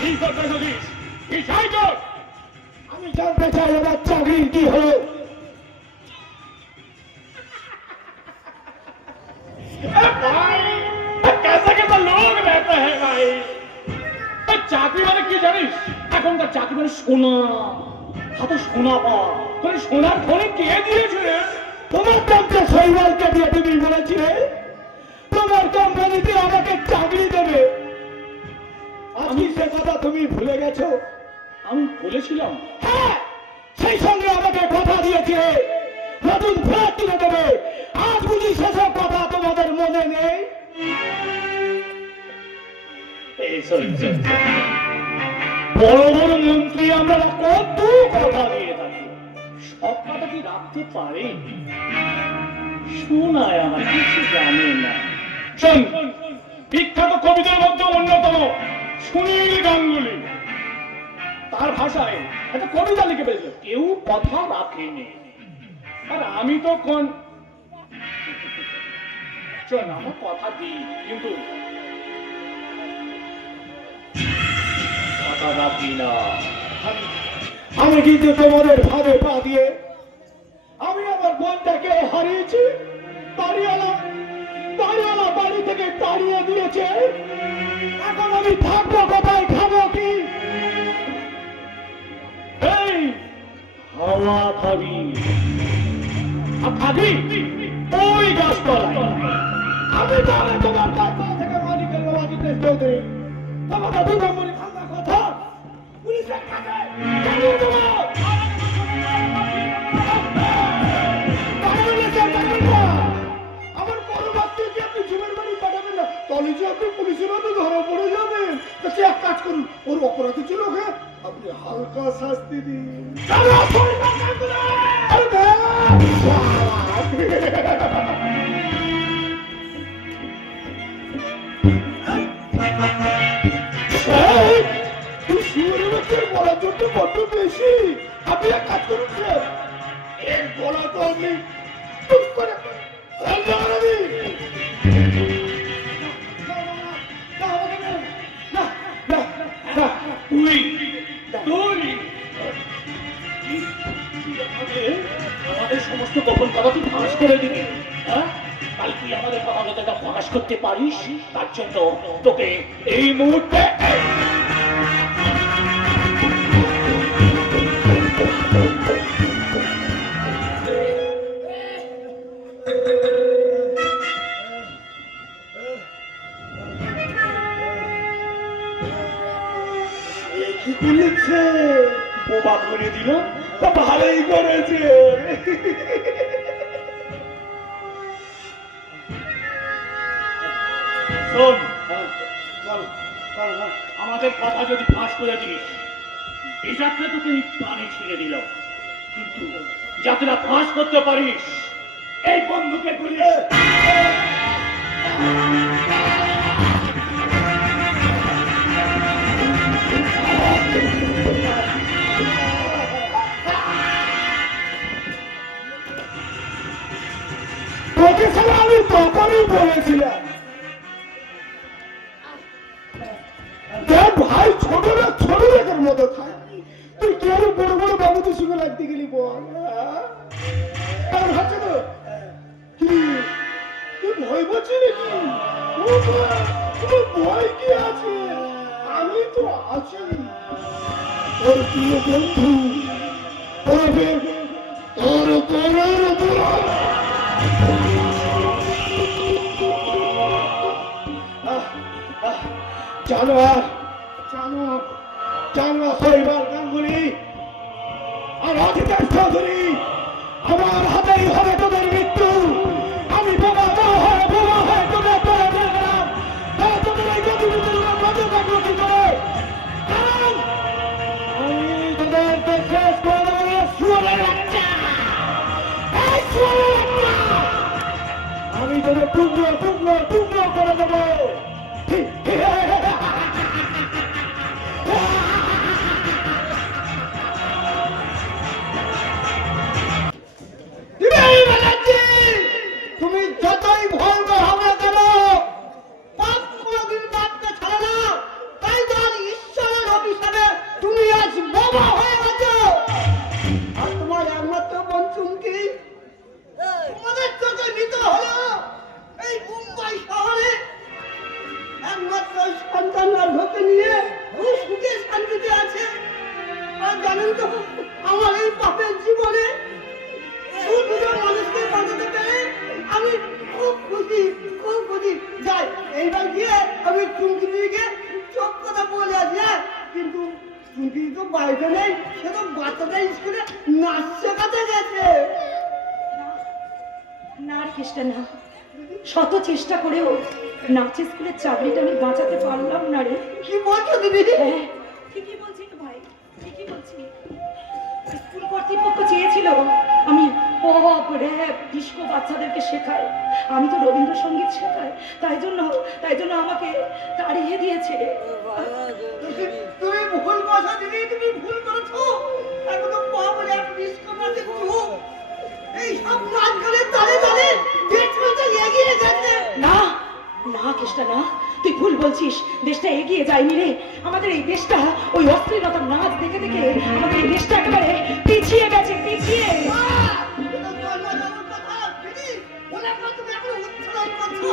কি করতে চলিস? কি চাই তোর? আমি জানতে চাই আমার চাকরির কি হলো। कैसा कैसा लोग रहते हैं भाई। চাকরি মানে কি জানিস? এখনকার চাকরি মানে সোনা, হাতে সোনা পাওয়া। তোর সোনার খনি কে দিয়েছে রে? তোমার কাছে শৈবালকে দিয়ে তুমি বলেছিলে তোমার কোম্পানিতে আমাকে চাকরি দেবে। আমি সে কথা তুমি ভুলে গেছো? আমি বলেছিলাম হ্যাঁ, সেই সঙ্গে আমাকে কথা দিয়েছিলে নতুন ফ্ল্যাট কিনে দেবে। আজ বুঝি সেসব কথা তোমাদের মনে নেই? এই বড় বড় মন্ত্রী আমরা কত কথা দিয়ে থাকি, সব কথা কি রাখতে পারে? শোনায় আমার কিছু জানে না। শোন, বিখ্যাত কবিদের মধ্যে অন্যতম সুনীল গাঙ্গুলি, তার ভাষায় একটা কবিতা লিখে ফেলেছিল, কেউ কথা রাখেনি। আর আমি তো কোন শোন, আমার কথা দিই কিন্তু কথা রাখি না। আমি কিন্তু তোমাদের ভাবে পা দিয়ে আমি আমার বোনটাকে হারিয়েছি। বাড়িওয়ালা বাড়িওয়ালা বাড়ি থেকে তাড়িয়ে দিয়েছে, এখন আমি থাকবো কোথায়, খাবো কি? এই হাওয়া খাবি, আর খাবি ওই গাছতলায়। আমি তাহলে তোমার গাছতলা থেকে মালিকের বাবাকে চেষ্টা করি, তোমাকে দুটো মনে ঠান্ডা কথা পুলিশের কাছে জানিয়ে দেবো। আমার পরবর্তীকে আপনি জীবন বাড়ি পাঠাবেন না, তাহলে যে আপনি পুলিশের হাতে ধরা পড়ে যাবেন। তা সে এক কাজ করুন, ওর অপরাধী ছিল ওকে আপনি হালকা শাস্তি দিন। আরে তুই শিওরের বাচ্চার বলা জন্য বড্ড বেশি। আপনি এক কাজ করুন স্যার, এর বলা তো আপনি চুপ করে ফেলতে পারেন। আমাদের সমস্ত গোপন কথা তুই ফাঁস করে দিবি, হ্যাঁ? কাল তুই আমাদের কথা ফাঁস করতে পারিস, তার জন্য তোকে এই মুহূর্তে কি করেছে? বোবা করে দিল। তা ভালোই করেছে। শোন, আমাদের কথা যদি ফাঁস করে দিস, এই যাত্রা তোকে প্রাণে ছেড়ে দিল, কিন্তু যাত্রা ফাঁস করতে পারিস এই বন্ধুকে গুলি। তোকে ছাড়া আমি তখনই বলেছিলাম ভাই ছোট না ছোট রেখার মতো থাকবি, তুই কেন বড় বড় বাবুদের সঙ্গে লাগতে গেলি বল? কারণ হচ্ছে তো কি তুই ভয় পাচ্ছি নাকি? তোমার ভয় কি আছে? আমি তো আছি, তোর প্রিয় বন্ধু, তোর উপরের উপর জানোয়ার জানোয়ার জানোয়ার শৈবাল গাঙ্গুলি আর অধিকার চৌধুরী, আমার হাতেই হবে তোদের মৃত্যু। আমি বোমা হয়ে তোদের করে গেলাম, তোদের এই গতিবিধির মজা থাকলো কি করে? কারণ আমি তোদেরকে শেষ করে দেবো। শুয়োরের বাচ্চা, এই শুয়োরের বাচ্চা, আমি তোদের টুকরো টুকরো টুকরো করে দেবো। তুমি যতই ভয় হবে কেন, পাপ কোনদিন বাপকে ছাড়ে না। তাই তো আজ ঈশ্বরের অভিশাপে তুমি আজ বোমা হয়ে গেছো। আর তোমার একমাত্র বোন চুমকি তোমাদের চোখে নিতে হলো এই মুম্বাই শহরে একমাত্র সন্তান গর্ভকে নিয়ে সুখে শান্তিতে আছে। আর জানেন তো আমার এই পাপের জীবনে দুজন মানুষকে বাঁচাতে পেরে আমি খুব খুশি, খুব খুশি। যাই এইবার গিয়ে আমি চুমকি দিকে সব কথা বলে আসি। কিন্তু চুমকি তো বাইরে নেই, সে তো বাচ্চাদের স্কুলে নাচ শেখাতে গেছে। না রে কেষ্টা না, শত চেষ্টা করেও নাচ স্কুলের চাকরিটা আমি বাঁচাতে পারলাম না রে। কি বলছো দিদি? হ্যাঁ, ঠিকই বলছি তো ভাই, ঠিকই বলছি। স্কুল কর্তৃপক্ষ চেয়েছিল আমি পপ র্যাপ ডিস্কো বাচ্চাদেরকে শেখাই, আমি তো রবীন্দ্রসঙ্গীত শেখাই, তাই জন্য আমাকে তাড়িয়ে দিয়েছে। তুমি ভুল কথা দিদি, তুমি ভুল করেছো। এখন তো পপ র্যাপ ডিস্কো মানে চুপ, এই সব নাচ গানের তালে তালে দেশটা এগিয়ে গেছে। না না কেষ্টা না, তুই ভুল বলছিস। দেশটা এগিয়ে যায়নি রে, আমাদের এই দেশটা ওই অশ্লীলতার নাচ দেখে দেখে আমাদের এই দেশটা একেবারে পিছিয়ে গেছে, পিছিয়ে। দিদি, ওনার কথা তুমি এখন উচ্চারণ করছো।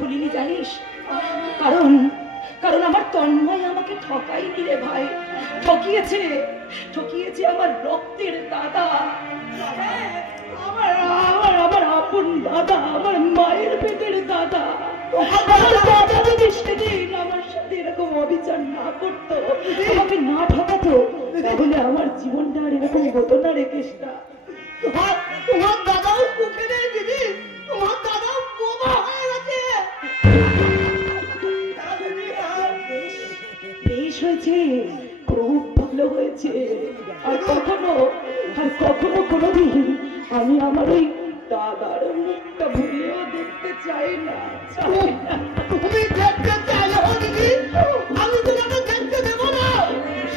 ভুলিনি জানিস? কারণ কারণ আমার তন্ময় আমাকে ঠকাইনি রে ভাই, ঠকিয়েছে, ঠকিয়েছে আমার রক্তের দাদা, হ্যাঁ, আমার আমার আমার আপন দাদা, আমার মায়ের পেটের দাদা। আমার দাদা যদি সেদিন আমার সাথে এরকম অবিচার না করতো, আমাকে না ঠকাতো, তাহলে আমার জীবনটা আর এরকম হতো না রে কৃষ্ণা। তোমার দাদাও সুখে নেই দিদি, তোমার দাদাও বোবা হয়ে গেছে। বেশ হয়েছে, খুব ভালো হয়েছে। আর কখনো কোনোদিন আমি আমার ওই দাদার মুখটা ভুলেও দেখতে চাই না, চাই না। তুমি দেখতে চাইলে দিদি, আমি তোমাকে দেখতে দেবো না।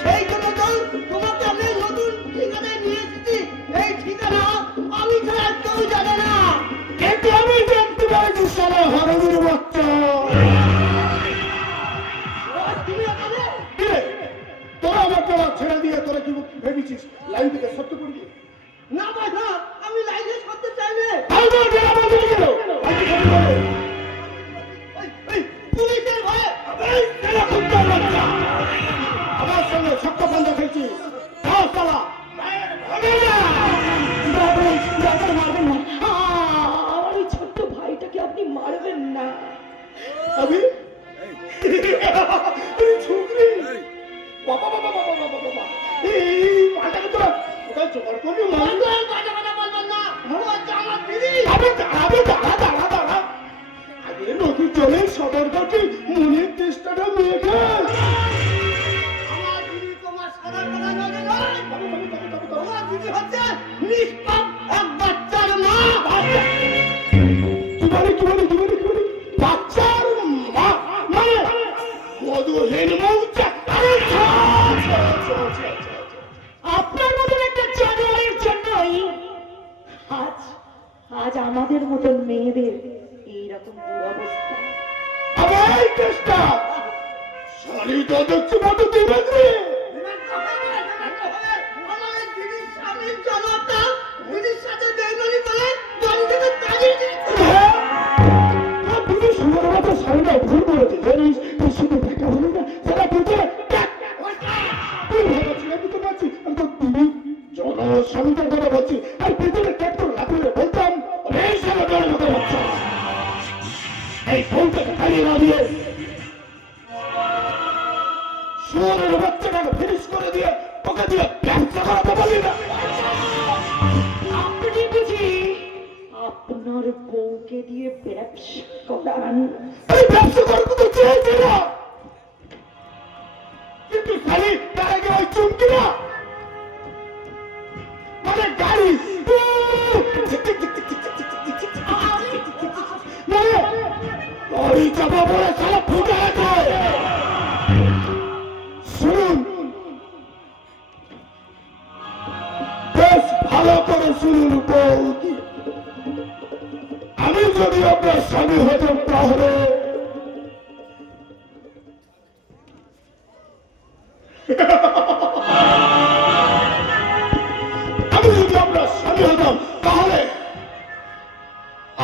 সেই জন্য তো তোমাকে আমি নতুন ঠিকানায় নিয়ে এসেছি। এই ঠিকানা আমি ছাড়া কেউ জানে না। কিন্তু আমি দেখতে পাচ্ছি সারা হারামির বাচ্চা। তুমি এখানে কিরে, তোরা আমার তোরা ছেড়ে দিয়ে তোরা কি ভেবেছিস লাইন থেকে সত্য করবি? না ভাই না, আমি লাইনে করতে চাইলে পুলিশের ভয়ে আমার সঙ্গে ছক্ক বন্ধ খেলছিস? মারবেন না, আমার ওই ছোট্ট ভাইটাকে আপনি মারবেন না। আমি ছুকরি বাবা বাবা বাবা বাবা বাবা, এই পাটাকে তোরা কোথায় জোগাড় করবি? বাজে কথা বলবেন না, ও হচ্ছে আমার দিদি। দাঁড়া আগে নদী চলে সদর কাছে মনের চেষ্টাটা মেয়েকে। আমার দিদি তোমার সাধারণ কথা নয়, তোমার দিদি হচ্ছে নিষ্পাপ এক বাচ্চার মা। কি বলে বাচ্চার মা মানে মধুহীন মৌচা। আপনার মতন একটা জানোয়ারের জন্যই আজ আজ আমাদের মতন মেয়েদের এইরকম দুরবস্থা। আমার চেষ্টা শাড়ি তো দেখছি মতো দিবে রে। আমার দিদির স্বামীর জনতা দিদির সাথে বেঙ্গলি বলে বাড়ি থেকে তাড়িয়ে দিয়েছে। শাড়িটা ভুল করেছে জানিস? তুই শুধু দেখা হলো না সেটা বুঝে বুঝতে পারছি। আমি তো তুমি জনস্বামীটার কথা বলছি, আর পেছনে ট্র্যাক্টর লাফিয়ে বলতাম এই সারা দলের কথা বলছো। এই ফোনটাকে খালিয়ে না দিয়ে শুয়োরের বাচ্চাটাকে ফিনিশ করে দিয়ে ওকে দিয়ে ব্যবসা করাতে পারলি না? আপনি বুঝি আপনার বউকে দিয়ে ব্যবসা করান? আমি ব্যবসা করতে তো চেয়েছি না, কিন্তু খালি তার আগে ওই চুমকি না মানে গাড়ি গাড়ি চাপা পড়ে সারা ফুটে গেছে। শুনুন, বেশ ভালো করে শুনুন বৌদি, আমি যদি আপনার স্বামী হতাম তাহলে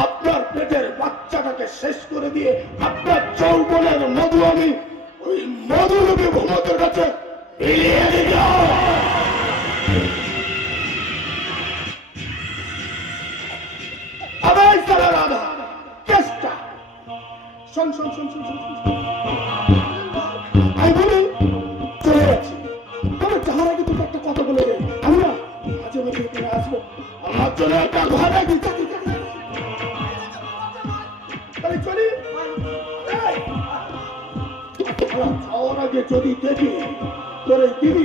আপনার পেটের বাচ্চাটাকে শেষ করে দিয়ে আপনার যৌবনের মধু আমি ওই মধুরূপী ভূমতের কাছে বিলিয়ে দিত। আবার সারা রাধা চেষ্টা শোন শোন শোন শোন শোন, আমি বলি চলে যাচ্ছি, তবে যাওয়ার আগে তোকে একটা কথা বলে দেয়, আমি না মাঝে মাঝে এখানে আসবো, আমার জন্য একটা ঘর রাখি। তাহলে চলি। যাওয়ার আগে যদি দেখি তোর এই দিদি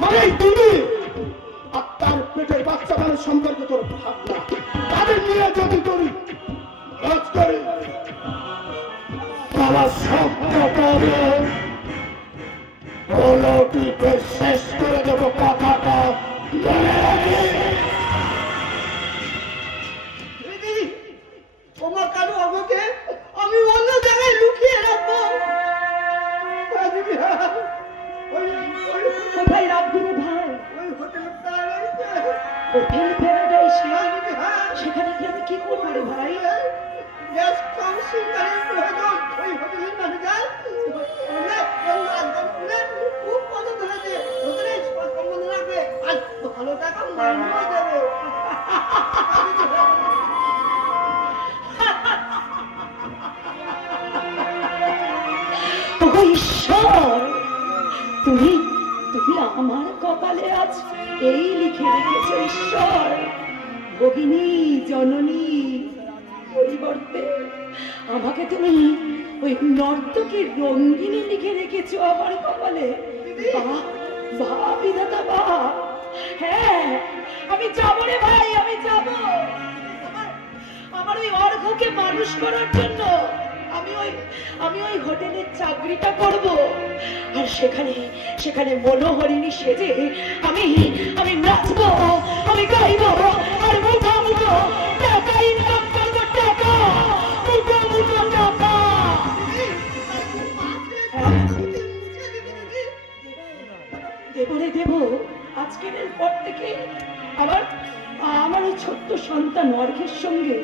মানে এই দিদি আর তার পেটের বাচ্চাদের সম্পর্কে তোর ভাবনা তাদের নিয়ে যদি তোর কাজ করে তারা সবটাকে অলৌকিকে শেষ করে দেব, কথাটা মনে রাখি। দিদি তোমার কারো আমাকে আমি অন্য জায়গায় লুকিয়ে রাখবো। হ্যাঁ দিদি, হ্যাঁ। কোথায় রাখবি রে ভাই? ওই হোটেল প্যারাডাইসে। হোটেল প্যারাডাইসে? হ্যাঁ দিদি, হ্যাঁ। সেখানে গিয়ে আমি কি করবো রে ভাই? বেশ কম শিকারের প্রয়োজন। ওই হোটেলের ম্যানেজার খুব মজা ধরেছে। ওদের এই সম্বন্ধ রাখবে আর ভালো টাকা মানও দেবে। ও ঈশ্বর, তুমি তুমি আমার কপালে আজ এই লিখে রেখেছ ঈশ্বর। ভগিনী জননী পরিবর্তে আমাকে তুমি ওই নর্তকীর রঙ্গিনী লিখে রেখেছো আমার কপালে। বাহ বাহ বিধাতা বাহ। হ্যাঁ আমি যাবো রে ভাই, আমি যাবো। আমার ওই অর্ঘকে মানুষ করার জন্য আমি ওই হোটেলের চাকরিটা করব। আর সেখানে মনোহরিণী সেজে আমি নাচবো, আমি গাইবো, আর মুখো মুখো টাকা ইনকাম করবো, টাকা মুখো মুখো টাকা। দেবো রে দেবো। আজকের পর থেকে আমার ওই ছোট্ট সন্তান অর্ঘের সঙ্গে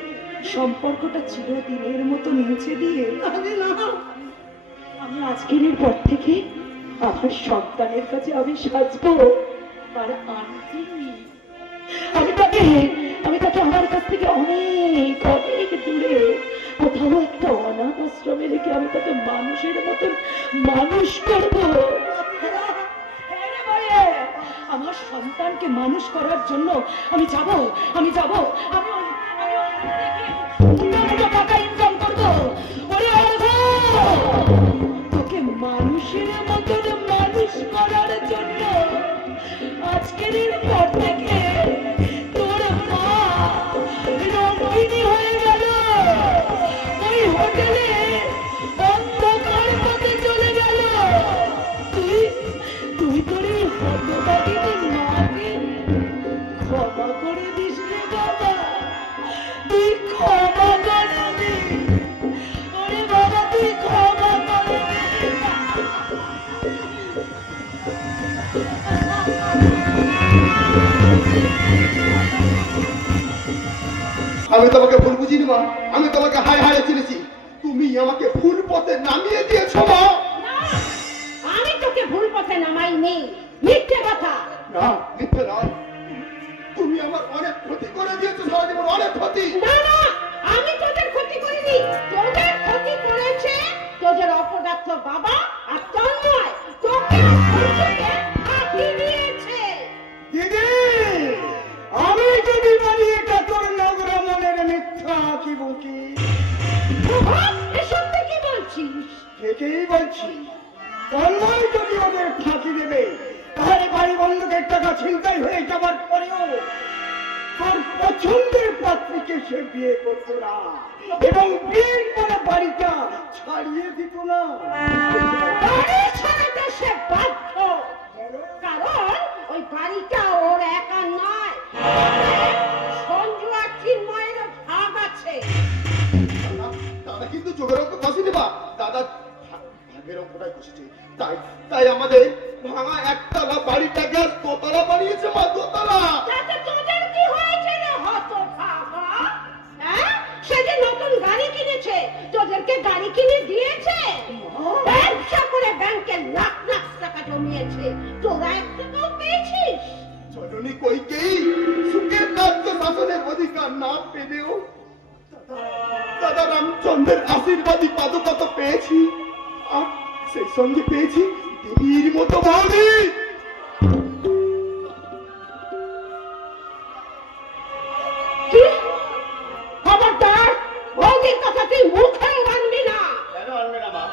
সম্পর্কটা চিরদিনের মতো মুছে দিয়ে আমি আজকের পর থেকে আমার সন্তানের কাছে আমি সাজবো আর আন্টি। আমি তাকে আমার কাছ থেকে অনেক অনেক দূরে কোথাও একটা অনাথ আশ্রমে রেখে আমি তাকে মানুষের মতন মানুষ করবো। আমার সন্তানকে মানুষ করার জন্য আমি যাব আমি টাকা ইনকাম করবো। তোকে মানুষের মতন মানুষ করার জন্য আজকের পর থেকে তোর মা রঙ্গিনী হয়ে গেল, ওই হোটেলে অন্ধকার পথে চলে গেল। তুই তোর এই হতভাগিনী মাকে ক্ষমা করে দিস রে বাবা, তুই ক্ষমা করে দিস। ওরে বাবা তুই ক্ষমা করে দিস। আমি তোমাকে ভুল বুঝিনি মা, আমি তোমাকে হায় হায় চিনেছি। তুমি আমাকে ভুল পথে নামিয়ে দিয়েছো মা। আমি তোকে ভুল পথে নামাইনি, মিথ্যে কথা। না মিথ্যে নয়, তুমি আমার অনেক ক্ষতি করে দিয়েছো, সারা জীবন অনেক ক্ষতি। না না, আমি তোদের ক্ষতি করিনি, তোদের ক্ষতি করেছে তোদের অপদার্থ বাবা আর তন্ময়। তোকে ফাঁকি দিয়েছে। দিদি, আমি যদি বলি এটা তোর নগরা মনের মিথ্যা কি বুকি? এসব কি বলছিস? ঠিকই বলছি। তন্ময় যদি ওদের ফাঁকি দেবে, তাহলে বাড়ি বন্ধুকের টাকা ছিনতাই হয়ে যাবার পরেও তোর পছন্দের পাত্রীকে সে বিয়ে করতো না, এবং বিয়ের পরে বাড়িটা ছাড়িয়ে দিত না। বাড়ি ছাড়াতে সে বাধ্য, কারণ ওই বাড়িটা ওর একা নয়, সঞ্জু আর চিন্ময়ের ভাগ আছে। দাদা কিন্তু চোখের অঙ্ক বসেনি বা, দাদা ভাগের অঙ্কটাই বসেছে। তাই আমাদের ভাঙা একতলা বাড়িটাকে আর দোতলা বানিয়েছে মা, দোতলা। তাতে তোদের কি হয়েছে রে হতভাগা? হ্যাঁ, সে যে নতুন গাড়ি কিনেছে, তোদেরকে গাড়ি কিনে দিয়েছে। ব্যবসা করে ব্যাংকে লাখ লাখ টাকা জমিয়েছে, তোরা একটা তো পেয়েছিস। জননী কইকেই সুখের রাজ্য শাসনের অধিকার না পেলেও দাদা রামচন্দ্রের আশীর্বাদী পাদুকা তো পেয়েছি, আর সেই সঙ্গে পেয়েছি দেবীর মতো বৌদি। কি? খবরদার, বৌদির কথা তুই মুখেও আনবি না। কেন আনবে না মা?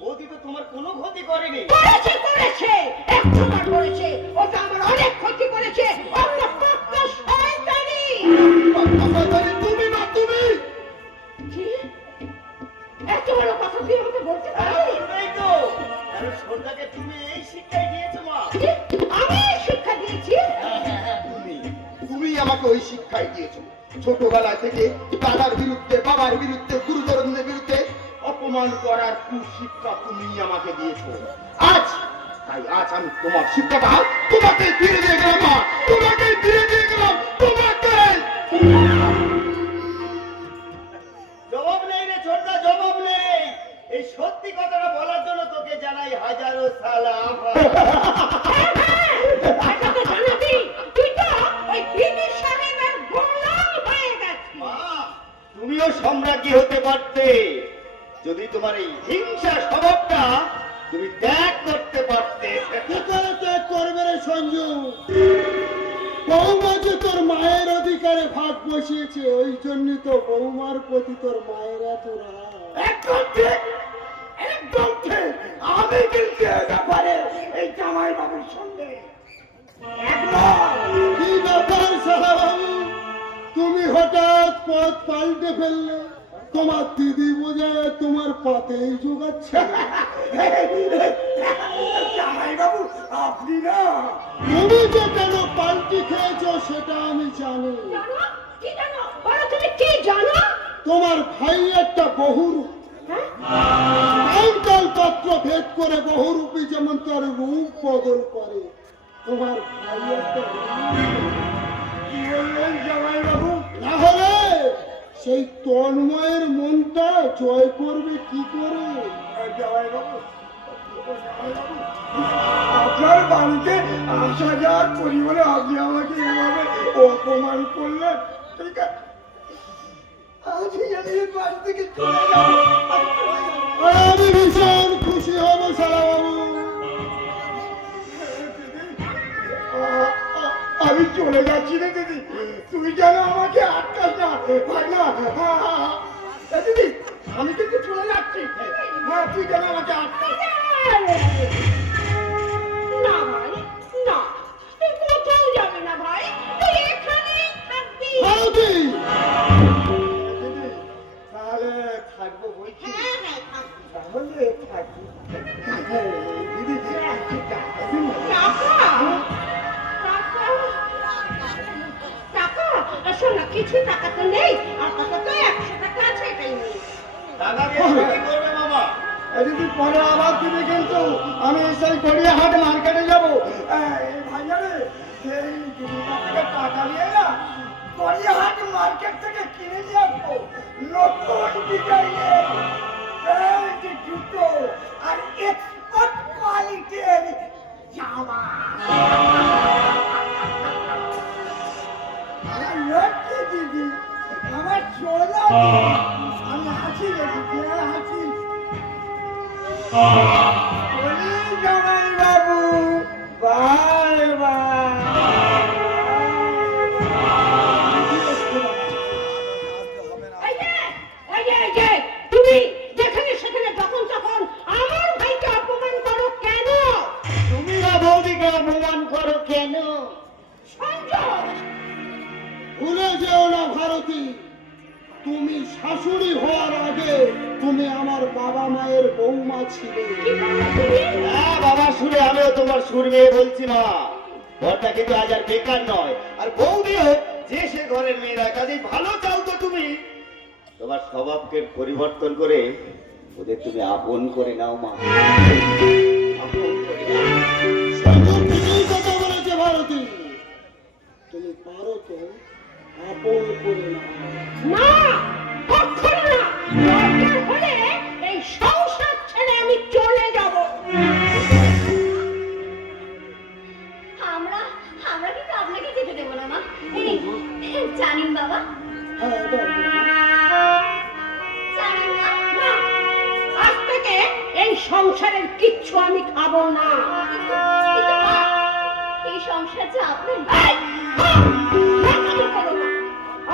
বৌদি তো তোমার কোনো ক্ষতি করেনি। করেছে, একবার করেছে। ওটা আমার অনেক ক্ষতি করেছে। ওটা পাক্কা শয়তানি। তুমি না, তুমি কি? এত বড় কথা তুই আমাকে বলতে পারবি? বলবেই তো, কারণ সন্ধ্যাকে তুমি এই শিক্ষাই দিয়েছো মা। কি? আমি শিক্ষা দিয়েছি? তুমি আমাকে ওই শিক্ষাই দিয়েছো। ছোটবেলা থেকে দাদার বিরুদ্ধে, বাবার বিরুদ্ধে, গুরুজনদের বিরুদ্ধে অপমান করার কুশিক্ষা তুমি আমাকে দিয়েছো। আজ আমি তোমার শিক্ষাটা তোমাকে ফিরে দিয়ে গেলাম মা, তোমাকে ফিরে দিয়ে গেলাম, তোমাকে। জবাব নেই এই সত্যি কথাটা বলার জন্য তোকে জানাই হাজারো সালাম। তোকে জানাবি তুই তো ওই বিবি সাহেবের গোলাম হয়ে গেছিস। মা, তুমিও সম্রাজ্ঞী হতে পারতে যদি তোমার এই হিংসা স্বভাবটা তুমি ত্যাগ করতে পারতে। কি করে ত্যাগ করবে রে সঞ্জু? বৌমা যে তোর মায়ের অধিকারে ভাগ বসিয়েছে, ওই জন্য তো বৌমার প্রতি তোর মায়ের এত রাগ। একদম ঠিক, একদম ঠিক। আমি কিন্তু এ ব্যাপারে এই জামাই বাবুর সঙ্গে কি ব্যাপার সারা বাবু, তুমি হঠাৎ পথ পাল্টে ফেললে? তোমার দিদি বোঝায় তোমার পাতেই যোগাচ্ছে। জামাই বাবু আপনি না, তুমি যে কেন পাল্টি খেয়েছো সেটা আমি জানি। জানো কি জানো? বলো তুমি কি জানো? তোমার ভাই একটা বহুরূপ, কাল পাত্র ভেদ করে বহুরূপী যেমন তার রূপ বদল করে, তোমার ভাই একটা কি বললেন জামাই বাবু? না হলে সেই তন্ময়ের মনটা জয় করবে কি করে? জামাই বাবু, আপনার বাড়িতে আসা যাওয়ার পরিমাণে আপনি আমাকে এভাবে অপমান করলেন, ঠিক আছে? আমি ভীষণ খুশি হব সারা বাবু। আমি চলে যাচ্ছি রে দিদি, তুই যেন আমাকে আটকাস না। দিদি আমি কিন্তু চলে যাচ্ছি, হ্যাঁ তুই যেন আমাকে আটকাস না ভাই না, তুই কোথাও যাবি না ভাই, তুই এখানেই থাকবি। তাহলে থাকবো বলছি, হ্যাঁ হ্যাঁ থাকবি। তাহলে থাকি দিদি। টাকা টাকা টাকা শোন না, কিছু টাকা তো নেই, আর টাকা তো 100 টাকা আছে, এটাই নেই। টাকা দিয়ে কি করবে বাবা? দিদি পরে আবার দিবি কিন্তু, আমি সেই গড়িয়াহাট মার্কেটে যাবো। ভাইয়ারে সেই দিদির থেকে টাকা নিয়ে না গড়িয়াহাট মার্কেট থেকে কিনে নিয়ে আসবো নতুন ডিজাইনের জুতো আর এক্সপোর্ট কোয়ালিটির জামা। দিদি আমার চলে আমি হাসি দিদি, হাসি জামাই বাবু, বাই তুমি যেখানে সেখানে যখন তখন আমার ভাইকে অপমান করো কেন? তুমি না বৌদিকে অপমান করো কেন? সঞ্জয়, ভুলে যেও না ভারতী, তুমি শাশুড়ি হওয়ার আগে তুমি আমার বাবা মায়ের বৌমা ছিলে। হ্যাঁ বাবা, শুনে আমিও তোমার সুর মেয়ে বলছি না, ঘরটা কিন্তু আজ আর বেকার নয়। আর বৌদিও যে সে ঘরের মেয়েরা, কাজে ভালো চাও তো তুমি তোমার স্বভাবকে পরিবর্তন করে ওদের তুমি আপন করে নাও মা, আপন করে নাও। সঞ্জয় ঠিকই কথা বলেছে ভারতী, তুমি পারো তো আপন করে নাও। না কখনো না, দরকার হলে এই সংসার ছেড়ে আমি চলে যাব। আমরা আমরা কিন্তু আপনাকে যেতে দেবো না মা। এই জানেন বাবা, হ্যাঁ দাও। জানেন মা, না, আজ থেকে এই সংসারের কিচ্ছু আমি খাবো না। কিন্তু মা, এই সংসার যে আপনার এই, রাগারাগি করো না।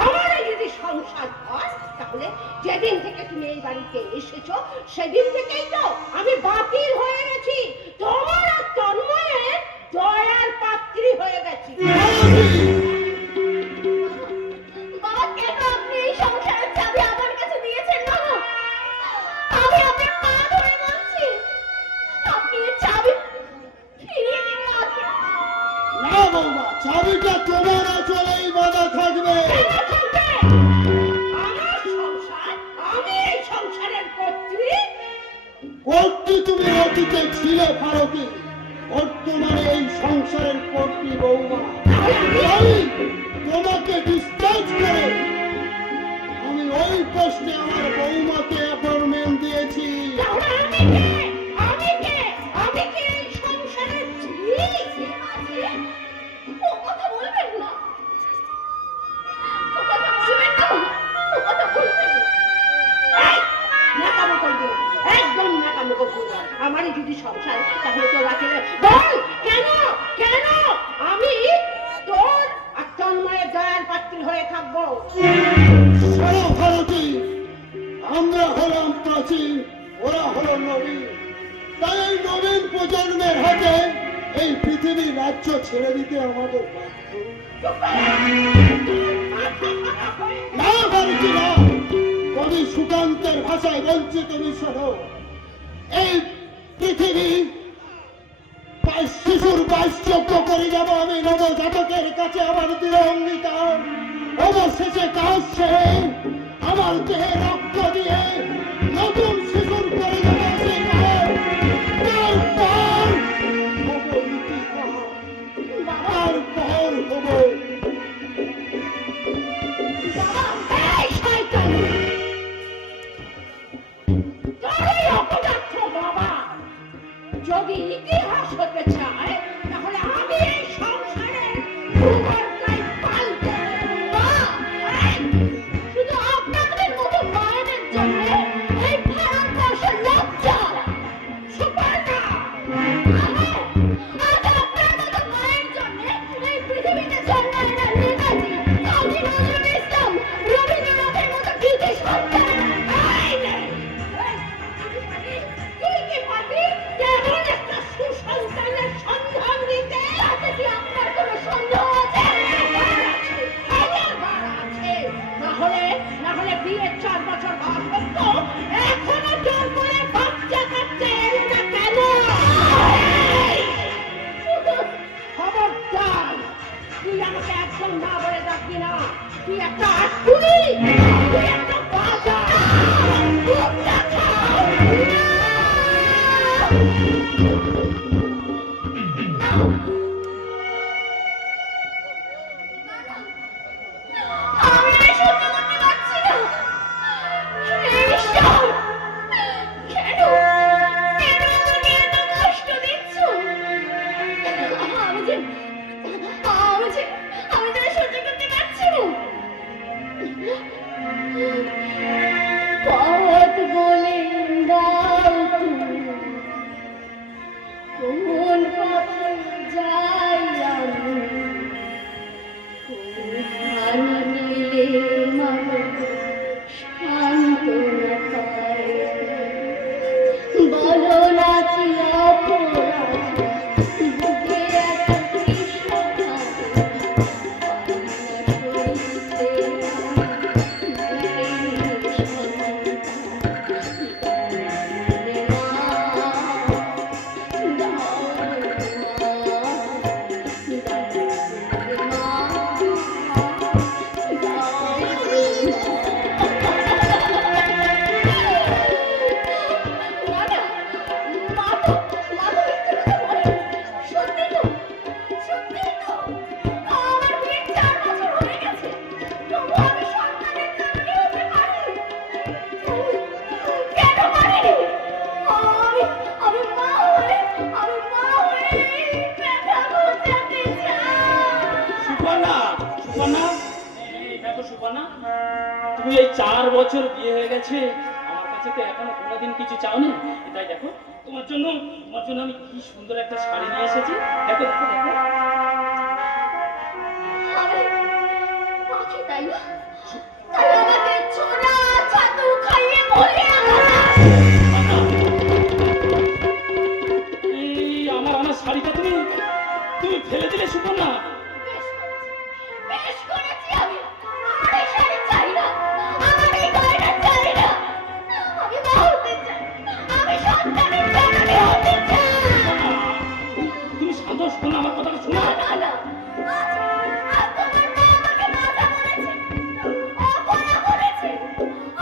আমার এই যদি সংসার হয়, তাহলে যেদিন থেকে তুমি এই বাড়িতে এসেছো সেদিন থেকেই তো আমি বাতিল হয়ে গেছি, তোমার আর তন্ময়ের দয়ার পাত্রী হয়ে গেছি। বাবা কেন আপনি এই সংসারের চাবি আমার কাছে দিয়েছেন না? আমি আপনার পা ধরে বলছি, আপনি এই চাবি ফিরিয়ে দিন না। না বৌমা, চাবিটা তোমার চলেই বাধা থাকবে। আমার সংসার, আমি এই সংসারের কর্ত্রী। কর্ত্রী তুমি অতীতে ছিলে ভারতী, বর্তমানে এই সংসারের কর্ত্রী বৌমা। আমি তোমাকে ডিসচার্জ করে আমি ওই পোস্টে আমার বৌমাকে অ্যাপয়েন্টমেন্ট দিয়েছি। তাহলে কথা বলবেন না, ও কথা বলবেন না, ও কথা বলবেন না। এই, ন্যাকামো করবি না, একদম ন্যাকামো করবি না। আমারই যদি সংসার, তাহলে তো রাখে বল, কেন কেন আমি তোর আর তন্ময়ের দয়ার পাত্রী হয়ে থাকবো? শোনো ভারতী, আমরা হলাম প্রাচীন, ওরা হলো নবীন। তাই এই নবীন প্রজন্মের হাতে এই পৃথিবীর রাজ্য ছেড়ে দিতে আমাদের বাধ্য। না ভারতী না, কবি সুকান্তের ভাষায় বলছি, তুমি শোনো। এই পৃথিবী শিশুর বাসযোগ্য করে যাব আমি নবজাতকের কাছে আমার দৃঢ় অঙ্গীকার। অবশেষে কাজ সেরে আমার দেহে রক্ত দিয়ে নতুন শিশুর করে যাব সেই ঘর। তারপর হব ইতিহাস, তারপর হব। এই শয়তান, তোরই অপদার্থ বাবা যদি ইতিহাস হতে চায়, তাহলে আমি এই সংসারের ভূগর্ভটাই পাল্টে দেব। মা, শুধু আপনাদের মতো মায়েদের জন্য এই ভারতবর্ষের লজ্জা। সুপর্ণা, আজ আপনার মতো মায়ের জন্য এই পৃথিবীতে জন্মায় না নেতাজি, কাজী নজরুল ইসলাম, রবীন্দ্রনাথের মতো কৃতি সন্তান। এই নে, তুই কি পারবি এমন একটা সুসন্তানের সন্ধান দিতে? তাতে কি আপনার কোনো সন্দেহ আছে? না হলে বিয়ের 4 বছর বয়স হতো, এখনো তোর করে বাচ্চা কাচ্চা এলো না কেন? এই! খবরদার, তুই আমাকে একদম না বলে ডাকবি না। তুই একটা আটকুলি, তুই একটা বাজা। আমি আর সহ্য করতে পারছি না। হে ঈশ্বর, কেন কেন আমাকে এত কষ্ট দিচ্ছ? আমি যে সহ্য করতে পারছি না। পথ বলে দাও তুমি, কোন পথে যাই আমি, কোনখানে গেলে মানুষ সান্ত্বনা পায়। বলো না কি অপরাধ, বুকে একটা কৃষ্ণ সুপর্ণা, সুপর্ণা, এই দেখো সুপর্ণা, তুমি এই 4 বছর বিয়ে হয়ে গেছে, আমার কাছে তো এখনো কোনোদিন কিছু চাওনি। তাই দেখো তোমার জন্য আমি কি সুন্দর একটা শাড়ি নিয়ে এসেছি। দেখো দেখো দেখো। তাই না? তাই আমাকে ছোড়া ছাতু খাইয়ে বলে এই আমার শাড়িটা তুমি ফেলে দিলে সুপর্ণা। বেশ করেছি আমি। আমার এই শাড়ি চাই না, আমার এই গয়না চাই না। আমি মা হতে চাই, আমি সন্তানের জননী হতে চাই। তুমি শান্ত হও সুপর্ণা, আমার কথাটা শোনো। না না না, আজ তোমার মা আমাকে বাধা করেছে, অপয়া করেছে।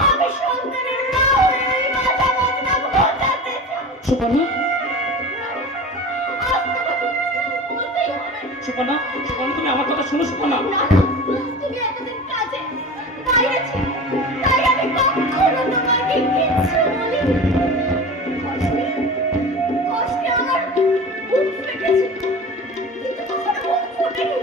আমি সন্তানের মা হয়ে এই বাধা বদনাম ঘটাতে চাই। সুপর্ণা, আজ তোমাকে বলতেই হবে। সুপর্ণা, সুপর্ণা, তুমি আমার কথা শোনো সুপর্ণা। না না, তুমি এতদিন কাজে বাইরে ছিলে, তাই আমি কখনো তোমাকে কিচ্ছু বলিনি। কষ্টে আমার বুক ফেটেছে, কিন্তু কখনো মুখ ফোটেনি।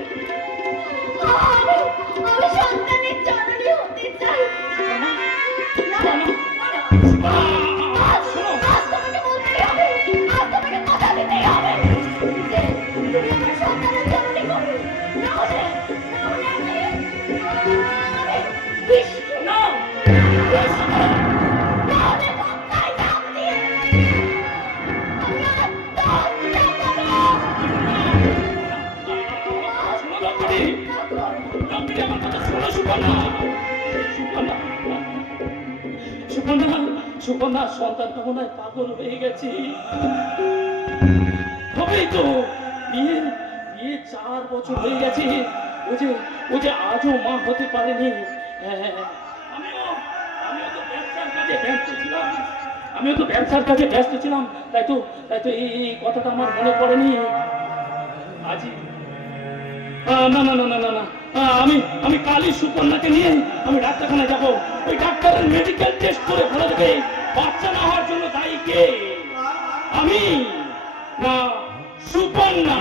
সুকন্যা সন্তান কামনায় পাগল হয়ে গেছি। হবেই তো, বিয়ে 4 বছর হয়ে গেছে, ও যে আজও মা হতে পারেনি। আমিও তো ব্যবসার কাজে ব্যস্ত ছিলাম, তাই তো এই কথাটা আমার মনে পড়েনি আজই। না, আমি কালই সুকন্যাকে নিয়ে আমি ডাক্তারখানায় যাবো। ওই ডাক্তারের মেডিকেল টেস্ট করে ভালো দেবে বাচ্চা না হওয়ার জন্য দায়ী কে? আমি না সুকন্যা?